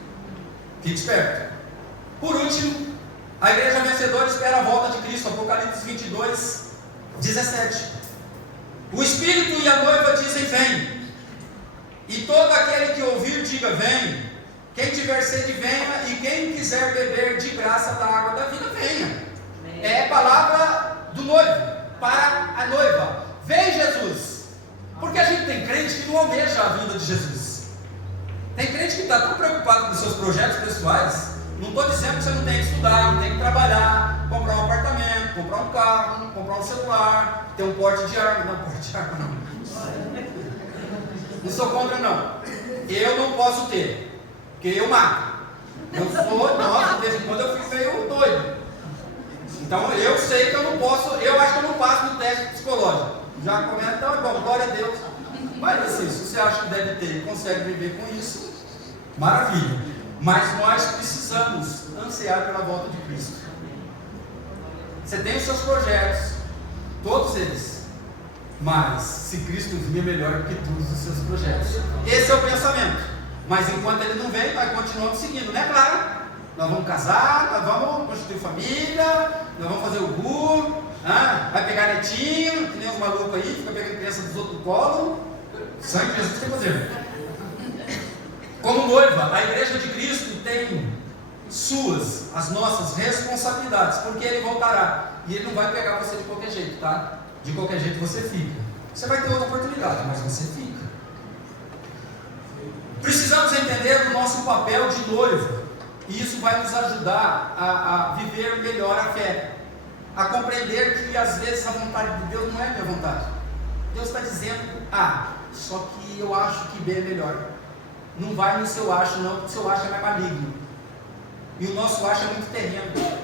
Fique esperto. Por último, a igreja vencedora espera a volta de Cristo. Apocalipse 22, 17. O Espírito e a noiva dizem: vem. E todo aquele que ouvir, diga: vem. Quem tiver sede, venha. E quem quiser beber de graça da água da vida, venha. É palavra do noivo para a noiva. Vem, Jesus. Porque a gente tem crente que não almeja a vinda de Jesus. Tem crente que está tão preocupado com os seus projetos pessoais. Não estou dizendo que você não tem que estudar, não tem que trabalhar, comprar um apartamento, comprar um carro, comprar um celular, ter um porte de arma. Não, porte de arma não. Não sou contra não. Eu não posso ter, porque eu mato. Nossa, de vez em quando eu fico meio doido. Então eu sei que eu não posso, eu acho que eu não passo no teste psicológico. Já comenta, então é bom, glória a Deus. Mas assim, se você acha que deve ter e consegue viver com isso, maravilha. Mas nós precisamos ansiar pela volta de Cristo. Você tem os seus projetos, todos eles. Mas se Cristo vir, é melhor que todos os seus projetos. Esse é o pensamento. Mas enquanto ele não vem, nós continuamos seguindo, né? Claro. Nós vamos casar, nós vamos constituir família, nós vamos fazer o GU, vai pegar netinho, que nem os malucos aí, fica pegando criança dos outros do colo. Sangue Jesus tem que fazer. Como noiva, a igreja de Cristo tem as nossas responsabilidades, porque ele voltará. E ele não vai pegar você de qualquer jeito, tá? De qualquer jeito você fica. Você vai ter outra oportunidade, mas você fica. Precisamos entender o nosso papel de noiva. E isso vai nos ajudar a viver melhor a fé. A compreender que às vezes a vontade de Deus não é a minha vontade. Deus está dizendo só que eu acho que B é melhor. Não vai no seu acho não, porque o seu acho é mais maligno. E o nosso acho é muito terreno.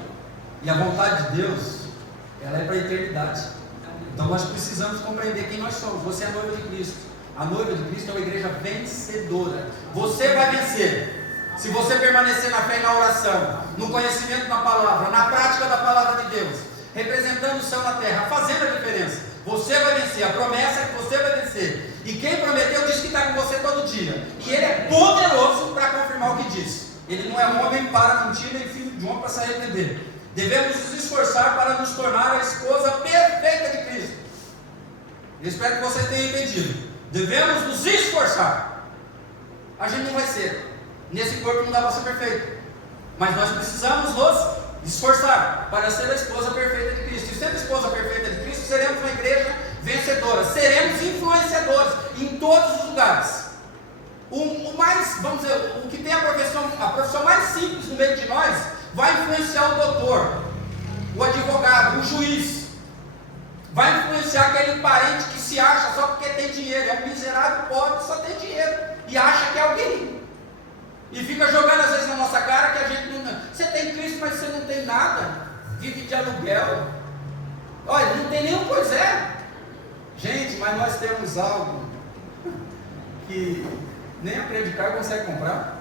E a vontade de Deus, ela é para a eternidade. Então nós precisamos compreender quem nós somos. Você é a noiva de Cristo. A noiva de Cristo é uma igreja vencedora. Você vai vencer se você permanecer na fé e na oração, no conhecimento da palavra, na prática da palavra de Deus, representando o céu na terra, fazendo a diferença. Você vai vencer. A promessa é que você vai vencer. E quem prometeu disse que está com você todo dia. E ele é poderoso para confirmar o que disse. Ele não é homem para mentir, nem filho de homem para se arrepender. Devemos nos esforçar para nos tornar a esposa perfeita de Cristo. Eu espero que você tenha entendido. Devemos nos esforçar. A gente não vai ser. Nesse corpo não dá para ser perfeito. Mas nós precisamos nos esforçar para ser a esposa perfeita de Cristo. E sendo a esposa perfeita de Cristo, seremos uma igreja vencedora. Seremos influenciadores em todos os lugares. O que tem a profissão mais simples no meio de nós, vai influenciar o doutor, o advogado, o juiz. Vai influenciar aquele parente que se acha só porque tem dinheiro. É um miserável pobre, só tem dinheiro. E acha que é alguém. E fica jogando às vezes na nossa cara que a gente não... Você tem Cristo, mas você não tem nada. Vive de aluguel. Olha, não tem nenhum pois é. Gente, mas nós temos algo que nem a predicar consegue comprar.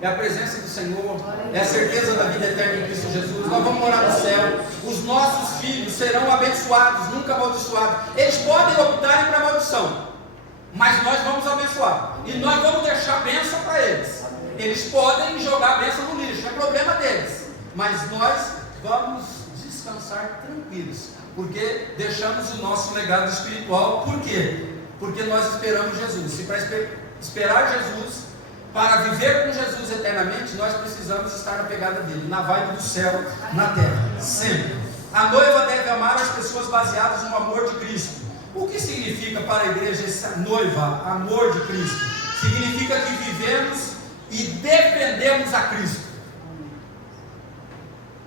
É a presença do Senhor, é a certeza da vida eterna em Cristo Jesus. Nós vamos morar no céu. Os nossos filhos serão abençoados, nunca amaldiçoados. Eles podem optarem para maldição, mas nós vamos abençoar. E nós vamos deixar a bênção para eles. Eles podem jogar a bênção no lixo, é problema deles. Mas nós vamos descansar tranquilos, porque deixamos o nosso legado espiritual. Por quê? Porque nós esperamos Jesus. E para esperar Jesus, para viver com Jesus eternamente, nós precisamos estar na pegada dele, na vibe do céu, na terra, sempre. A noiva deve amar as pessoas baseadas no amor de Cristo. O que significa para a igreja essa noiva, amor de Cristo? Significa que vivemos e defendemos a Cristo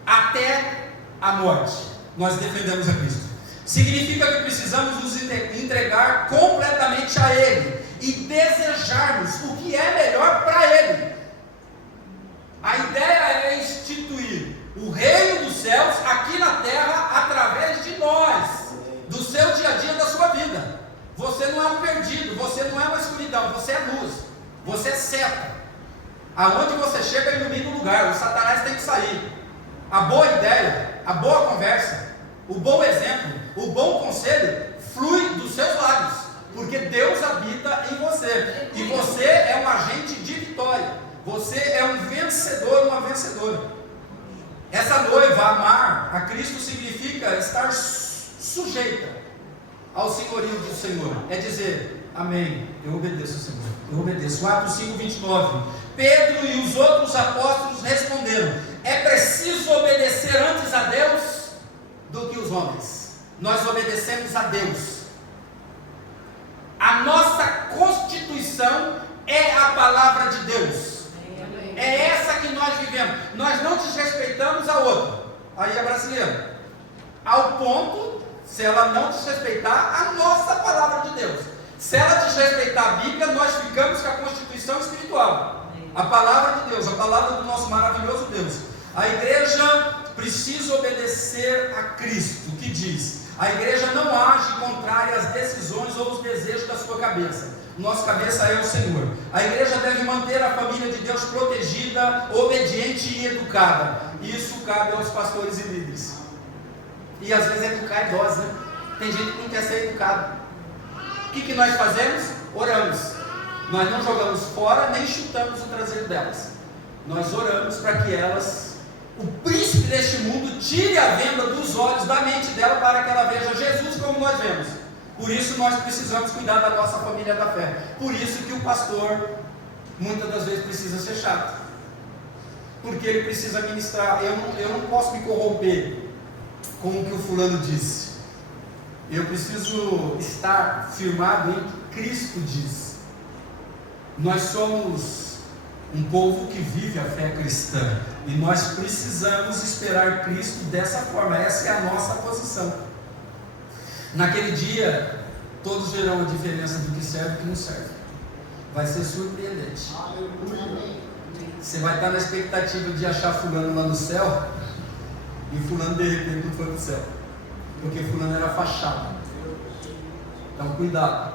até a morte. Nós defendemos a Cristo. Significa que precisamos nos entregar completamente a Ele e desejarmos o que é melhor para Ele. A ideia é instituir o reino dos céus aqui na terra através de nós, do seu dia a dia, da sua vida. Você não é um perdido, você não é uma escuridão, você é luz, você é seta. Aonde você chega, ilumina o lugar. O Satanás tem que sair. A boa ideia, a boa conversa, o bom exemplo, o bom conselho flui dos seus lábios, porque Deus habita em você, e você é um agente de vitória, você é um vencedor, uma vencedora. Essa noiva, amar a Cristo, significa estar sujeita ao senhorio do Senhor, é dizer, amém, eu obedeço, Senhor, eu obedeço. Atos 5:29, Pedro e os outros apóstolos responderam, é preciso obedecer antes a Deus do que os homens. Nós obedecemos a Deus. A nossa constituição é a palavra de Deus. É essa que nós vivemos. Nós não desrespeitamos a outra. Aí é brasileira. Ao ponto, se ela não desrespeitar a nossa palavra de Deus. Se ela desrespeitar a Bíblia, nós ficamos com a constituição espiritual. A palavra de Deus, a palavra do nosso maravilhoso Deus. A igreja precisa obedecer a Cristo, que diz: a igreja não age contrária às decisões ou os desejos da sua cabeça. Nossa cabeça é o Senhor. A igreja deve manter a família de Deus protegida, obediente e educada. Isso cabe aos pastores e líderes. E às vezes educar é dose, né? Tem gente que não quer ser educado. O que nós fazemos? Oramos. Nós não jogamos fora, nem chutamos o traseiro delas. Nós oramos para que elas, o príncipe deste mundo, tire a venda dos olhos, da mente dela, para que ela veja Jesus como nós vemos. Por isso nós precisamos cuidar da nossa família da fé. Por isso que o pastor, muitas das vezes, precisa ser chato. Porque ele precisa ministrar. Eu não posso me corromper com o que o fulano disse. Eu preciso estar firmado em que Cristo diz. Nós somos um povo que vive a fé cristã, e nós precisamos esperar Cristo dessa forma. Essa é a nossa posição. Naquele dia, todos verão a diferença do que serve e do que não serve. Vai ser surpreendente. Você vai estar na expectativa de achar fulano lá no céu, e fulano de repente não foi para o céu, porque fulano era fachada. Então cuidado,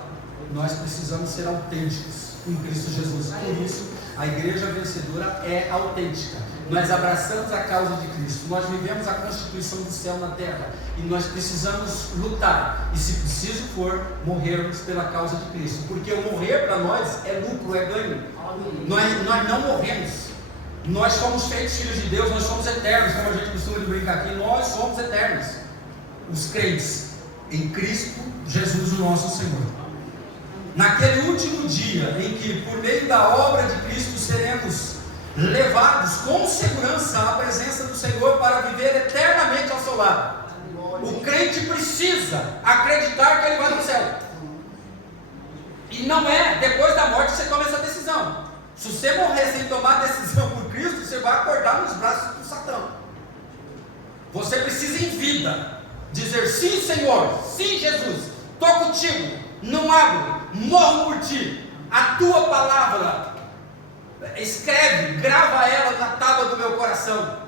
nós precisamos ser autênticos em Cristo Jesus. Por isso a igreja vencedora é autêntica. Nós abraçamos a causa de Cristo, nós vivemos a constituição do céu na terra, e nós precisamos lutar, e se preciso for, morrermos pela causa de Cristo, porque o morrer para nós é lucro, é ganho. Nós não morremos, nós somos feitos filhos de Deus, nós somos eternos, como a gente costuma brincar aqui, nós somos eternos, os crentes em Cristo Jesus, o nosso Senhor. Naquele último dia em que, por meio da obra de Cristo, seremos levados com segurança à presença do Senhor para viver eternamente ao seu lado. O crente precisa acreditar que ele vai no céu. E não é depois da morte que você toma essa decisão. Se você morrer sem tomar decisão por Cristo, você vai acordar nos braços do Satã. Você precisa em vida dizer: sim, Senhor, sim, Jesus, estou contigo, não abro, morro por ti. A tua palavra, escreve, grava ela na tábua do meu coração.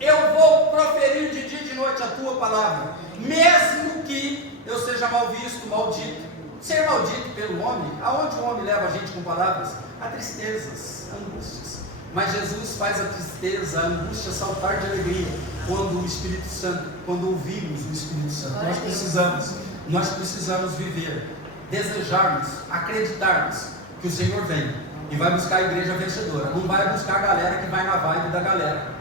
Eu vou proferir de dia e de noite a tua palavra, mesmo que eu seja mal visto, maldito. Ser maldito pelo homem, aonde o homem leva a gente com palavras? A tristezas, a angústias. Mas Jesus faz a tristeza, a angústia saltar de alegria quando o Espírito Santo, quando ouvimos o Espírito Santo. Nós precisamos viver, desejarmos, acreditarmos que o Senhor vem e vai buscar a igreja vencedora. Não vai buscar a galera que vai na vibe da galera.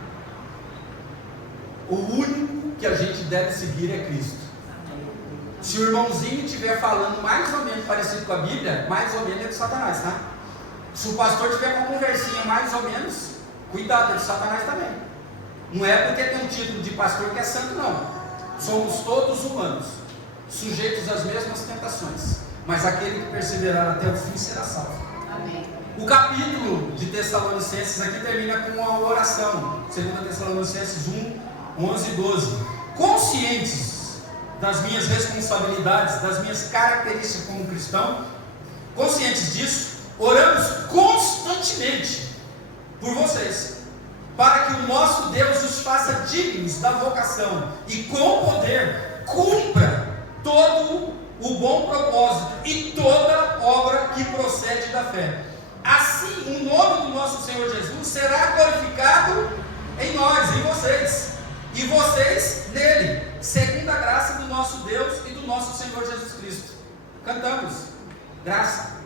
O único que a gente deve seguir é Cristo. Se o irmãozinho estiver falando mais ou menos parecido com a Bíblia, mais ou menos é de Satanás, tá? Se o pastor tiver com uma conversinha mais ou menos, cuidado, é de Satanás também. Não é porque tem um título de pastor que é santo, não. Somos todos humanos, sujeitos às mesmas tentações, mas aquele que perseverar até o fim será salvo. Amém. O capítulo de Tessalonicenses aqui termina com uma oração, 2 Tessalonicenses 1, 11 e 12. Conscientes das minhas responsabilidades, das minhas características como cristão, conscientes disso, oramos constantemente por vocês, para que o nosso Deus os faça dignos da vocação e com poder cumpra todo o bom propósito e toda obra que procede da fé. Assim, o nome do nosso Senhor Jesus será glorificado em nós, em vocês, e vocês nele, segundo a graça do nosso Deus e do nosso Senhor Jesus Cristo. Cantamos graça.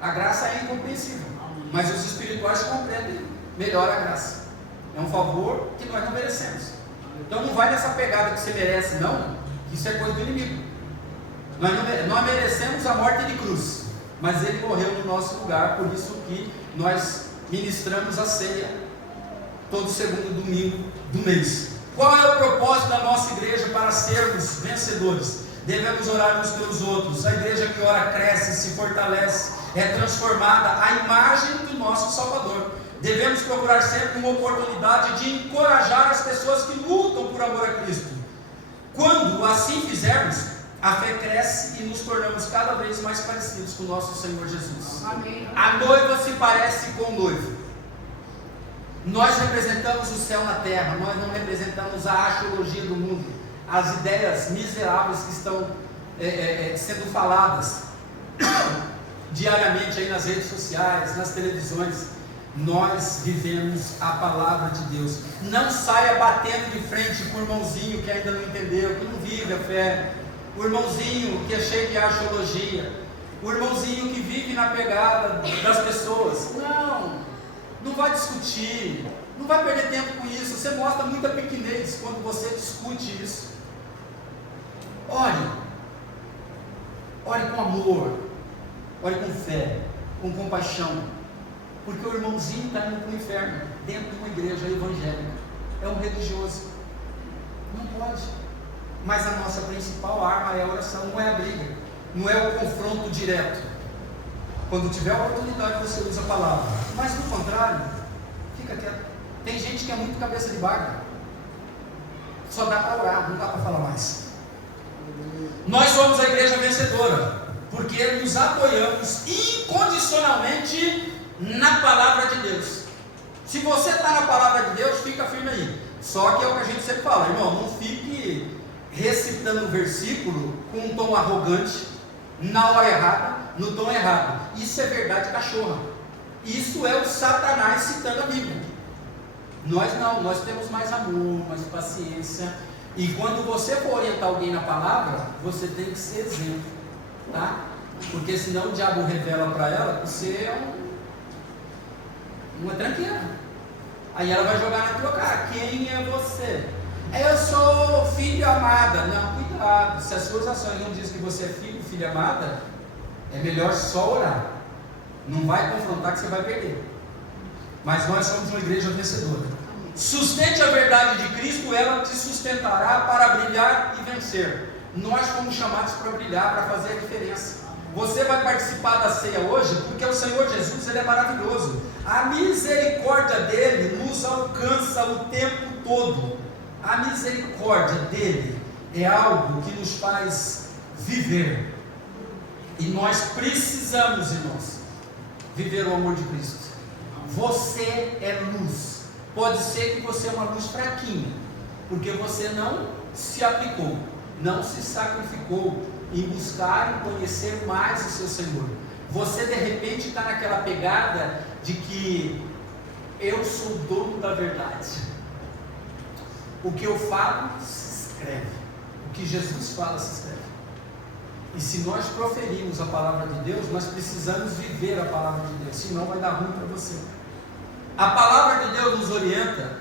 A graça é incompreensível, mas os espirituais compreendem melhor a graça. É um favor que nós não merecemos. Então não vai nessa pegada que você merece, não. Isso é coisa do inimigo. Nós merecemos a morte de cruz, mas ele morreu no nosso lugar. Por isso que nós ministramos a ceia todo segundo domingo do mês. Qual é o propósito da nossa igreja para sermos vencedores? Devemos orar uns pelos outros. A igreja que ora cresce, se fortalece, é transformada à imagem do nosso Salvador. Devemos procurar sempre uma oportunidade de encorajar as pessoas que lutam por amor a Cristo. Quando assim fizermos, a fé cresce e nos tornamos cada vez mais parecidos com o nosso Senhor Jesus. Amém. A noiva se parece com o noivo. Nós representamos o céu na terra, nós não representamos a axiologia do mundo, as ideias miseráveis que estão sendo faladas diariamente aí nas redes sociais, nas televisões. Nós vivemos a palavra de Deus. Não saia batendo de frente com o irmãozinho que ainda não entendeu, que não vive a fé, o irmãozinho que é cheio de axiologia, o irmãozinho que vive na pegada das pessoas. Não vai discutir, não vai perder tempo com isso. Você mostra muita pequenez quando você discute isso. Ore com amor, ore com fé, com compaixão, porque o irmãozinho está indo para o inferno, dentro de uma igreja evangélica, é um religioso, não pode. Mas a nossa principal arma é a oração, não é a briga, não é o confronto direto. Quando tiver a oportunidade você usa a palavra, mas no contrário, fica quieto. Tem gente que é muito cabeça de bagre, só dá para orar, não dá para falar mais. Nós somos a igreja vencedora, porque nos apoiamos incondicionalmente na palavra de Deus. Se você está na palavra de Deus, fica firme aí. Só que é o que a gente sempre fala, irmão, não fique recitando o versículo com um tom arrogante, na hora errada, no tom errado. Isso é verdade cachorra. Isso é o Satanás citando a Bíblia. Nós não, nós temos mais amor, mais paciência. E quando você for orientar alguém na palavra, você tem que ser exemplo, tá? Porque senão o diabo revela para ela que você é uma tranqueira. Aí ela vai jogar na tua cara: quem é você? Eu sou filho amada. Não, cuidado. Se as suas ações não dizem que você é filho, filha amada, é melhor só orar. Não vai confrontar que você vai perder. Mas nós somos uma igreja vencedora. Sustente a verdade de Cristo, ela te sustentará para brilhar e vencer. Nós fomos chamados para brilhar, para fazer a diferença. Você vai participar da ceia hoje porque o Senhor Jesus, ele é maravilhoso. A misericórdia dele nos alcança o tempo todo. A misericórdia dele é algo que nos faz viver. E nós precisamos, irmãos, viver o amor de Cristo. Você é luz. Pode ser que você é uma luz fraquinha, porque você não se aplicou, não se sacrificou em buscar e conhecer mais o seu Senhor. Você de repente está naquela pegada de que eu sou o dono da verdade. O que eu falo se escreve, o que Jesus fala se escreve. E se nós proferirmos a palavra de Deus, nós precisamos viver a palavra de Deus, senão vai dar ruim para você. A palavra de Deus nos orienta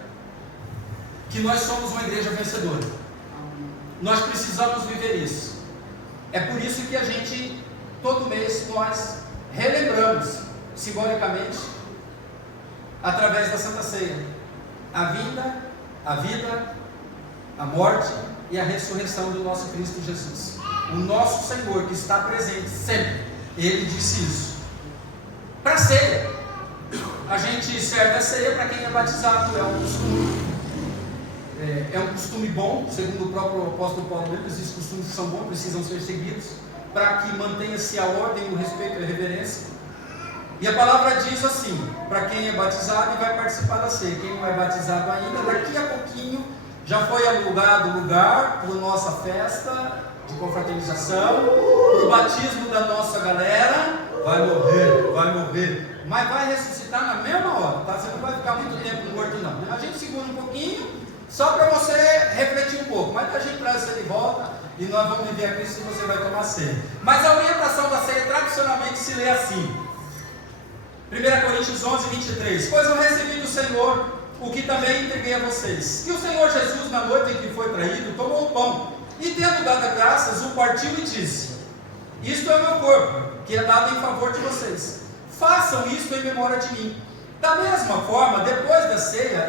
que nós somos uma igreja vencedora. Nós precisamos viver isso. É por isso que a gente, todo mês, nós relembramos, simbolicamente, através da Santa Ceia, a vida, a morte e a ressurreição do nosso Cristo Jesus. O nosso Senhor, que está presente sempre, Ele disse isso. Para a ceia, a gente serve a ceia para quem é batizado, é um costume bom, segundo o próprio apóstolo Paulo mesmo. Esses costumes são bons, precisam ser seguidos, para que mantenha-se a ordem, o respeito e a reverência. E a palavra diz assim, para quem é batizado e vai participar da ceia. Quem não é batizado ainda, daqui a pouquinho já foi alugado o lugar para a nossa festa de confraternização, para o batismo da nossa galera. Vai morrer, mas vai ressuscitar na mesma hora, tá? Você não vai ficar muito tempo morto não. A gente segura um pouquinho, só para você refletir um pouco, mas a gente traz você de volta e nós vamos viver a Cristo e você vai tomar ceia. Mas a orientação da ceia tradicionalmente se lê assim, 1 Coríntios 11, 23, pois eu recebi do Senhor o que também entreguei a vocês, que o Senhor Jesus, na noite em que foi traído, tomou o pão, e tendo dado graças, o partiu e disse, isto é o meu corpo, que é dado em favor de vocês, façam isto em memória de mim. Da mesma forma, depois da ceia,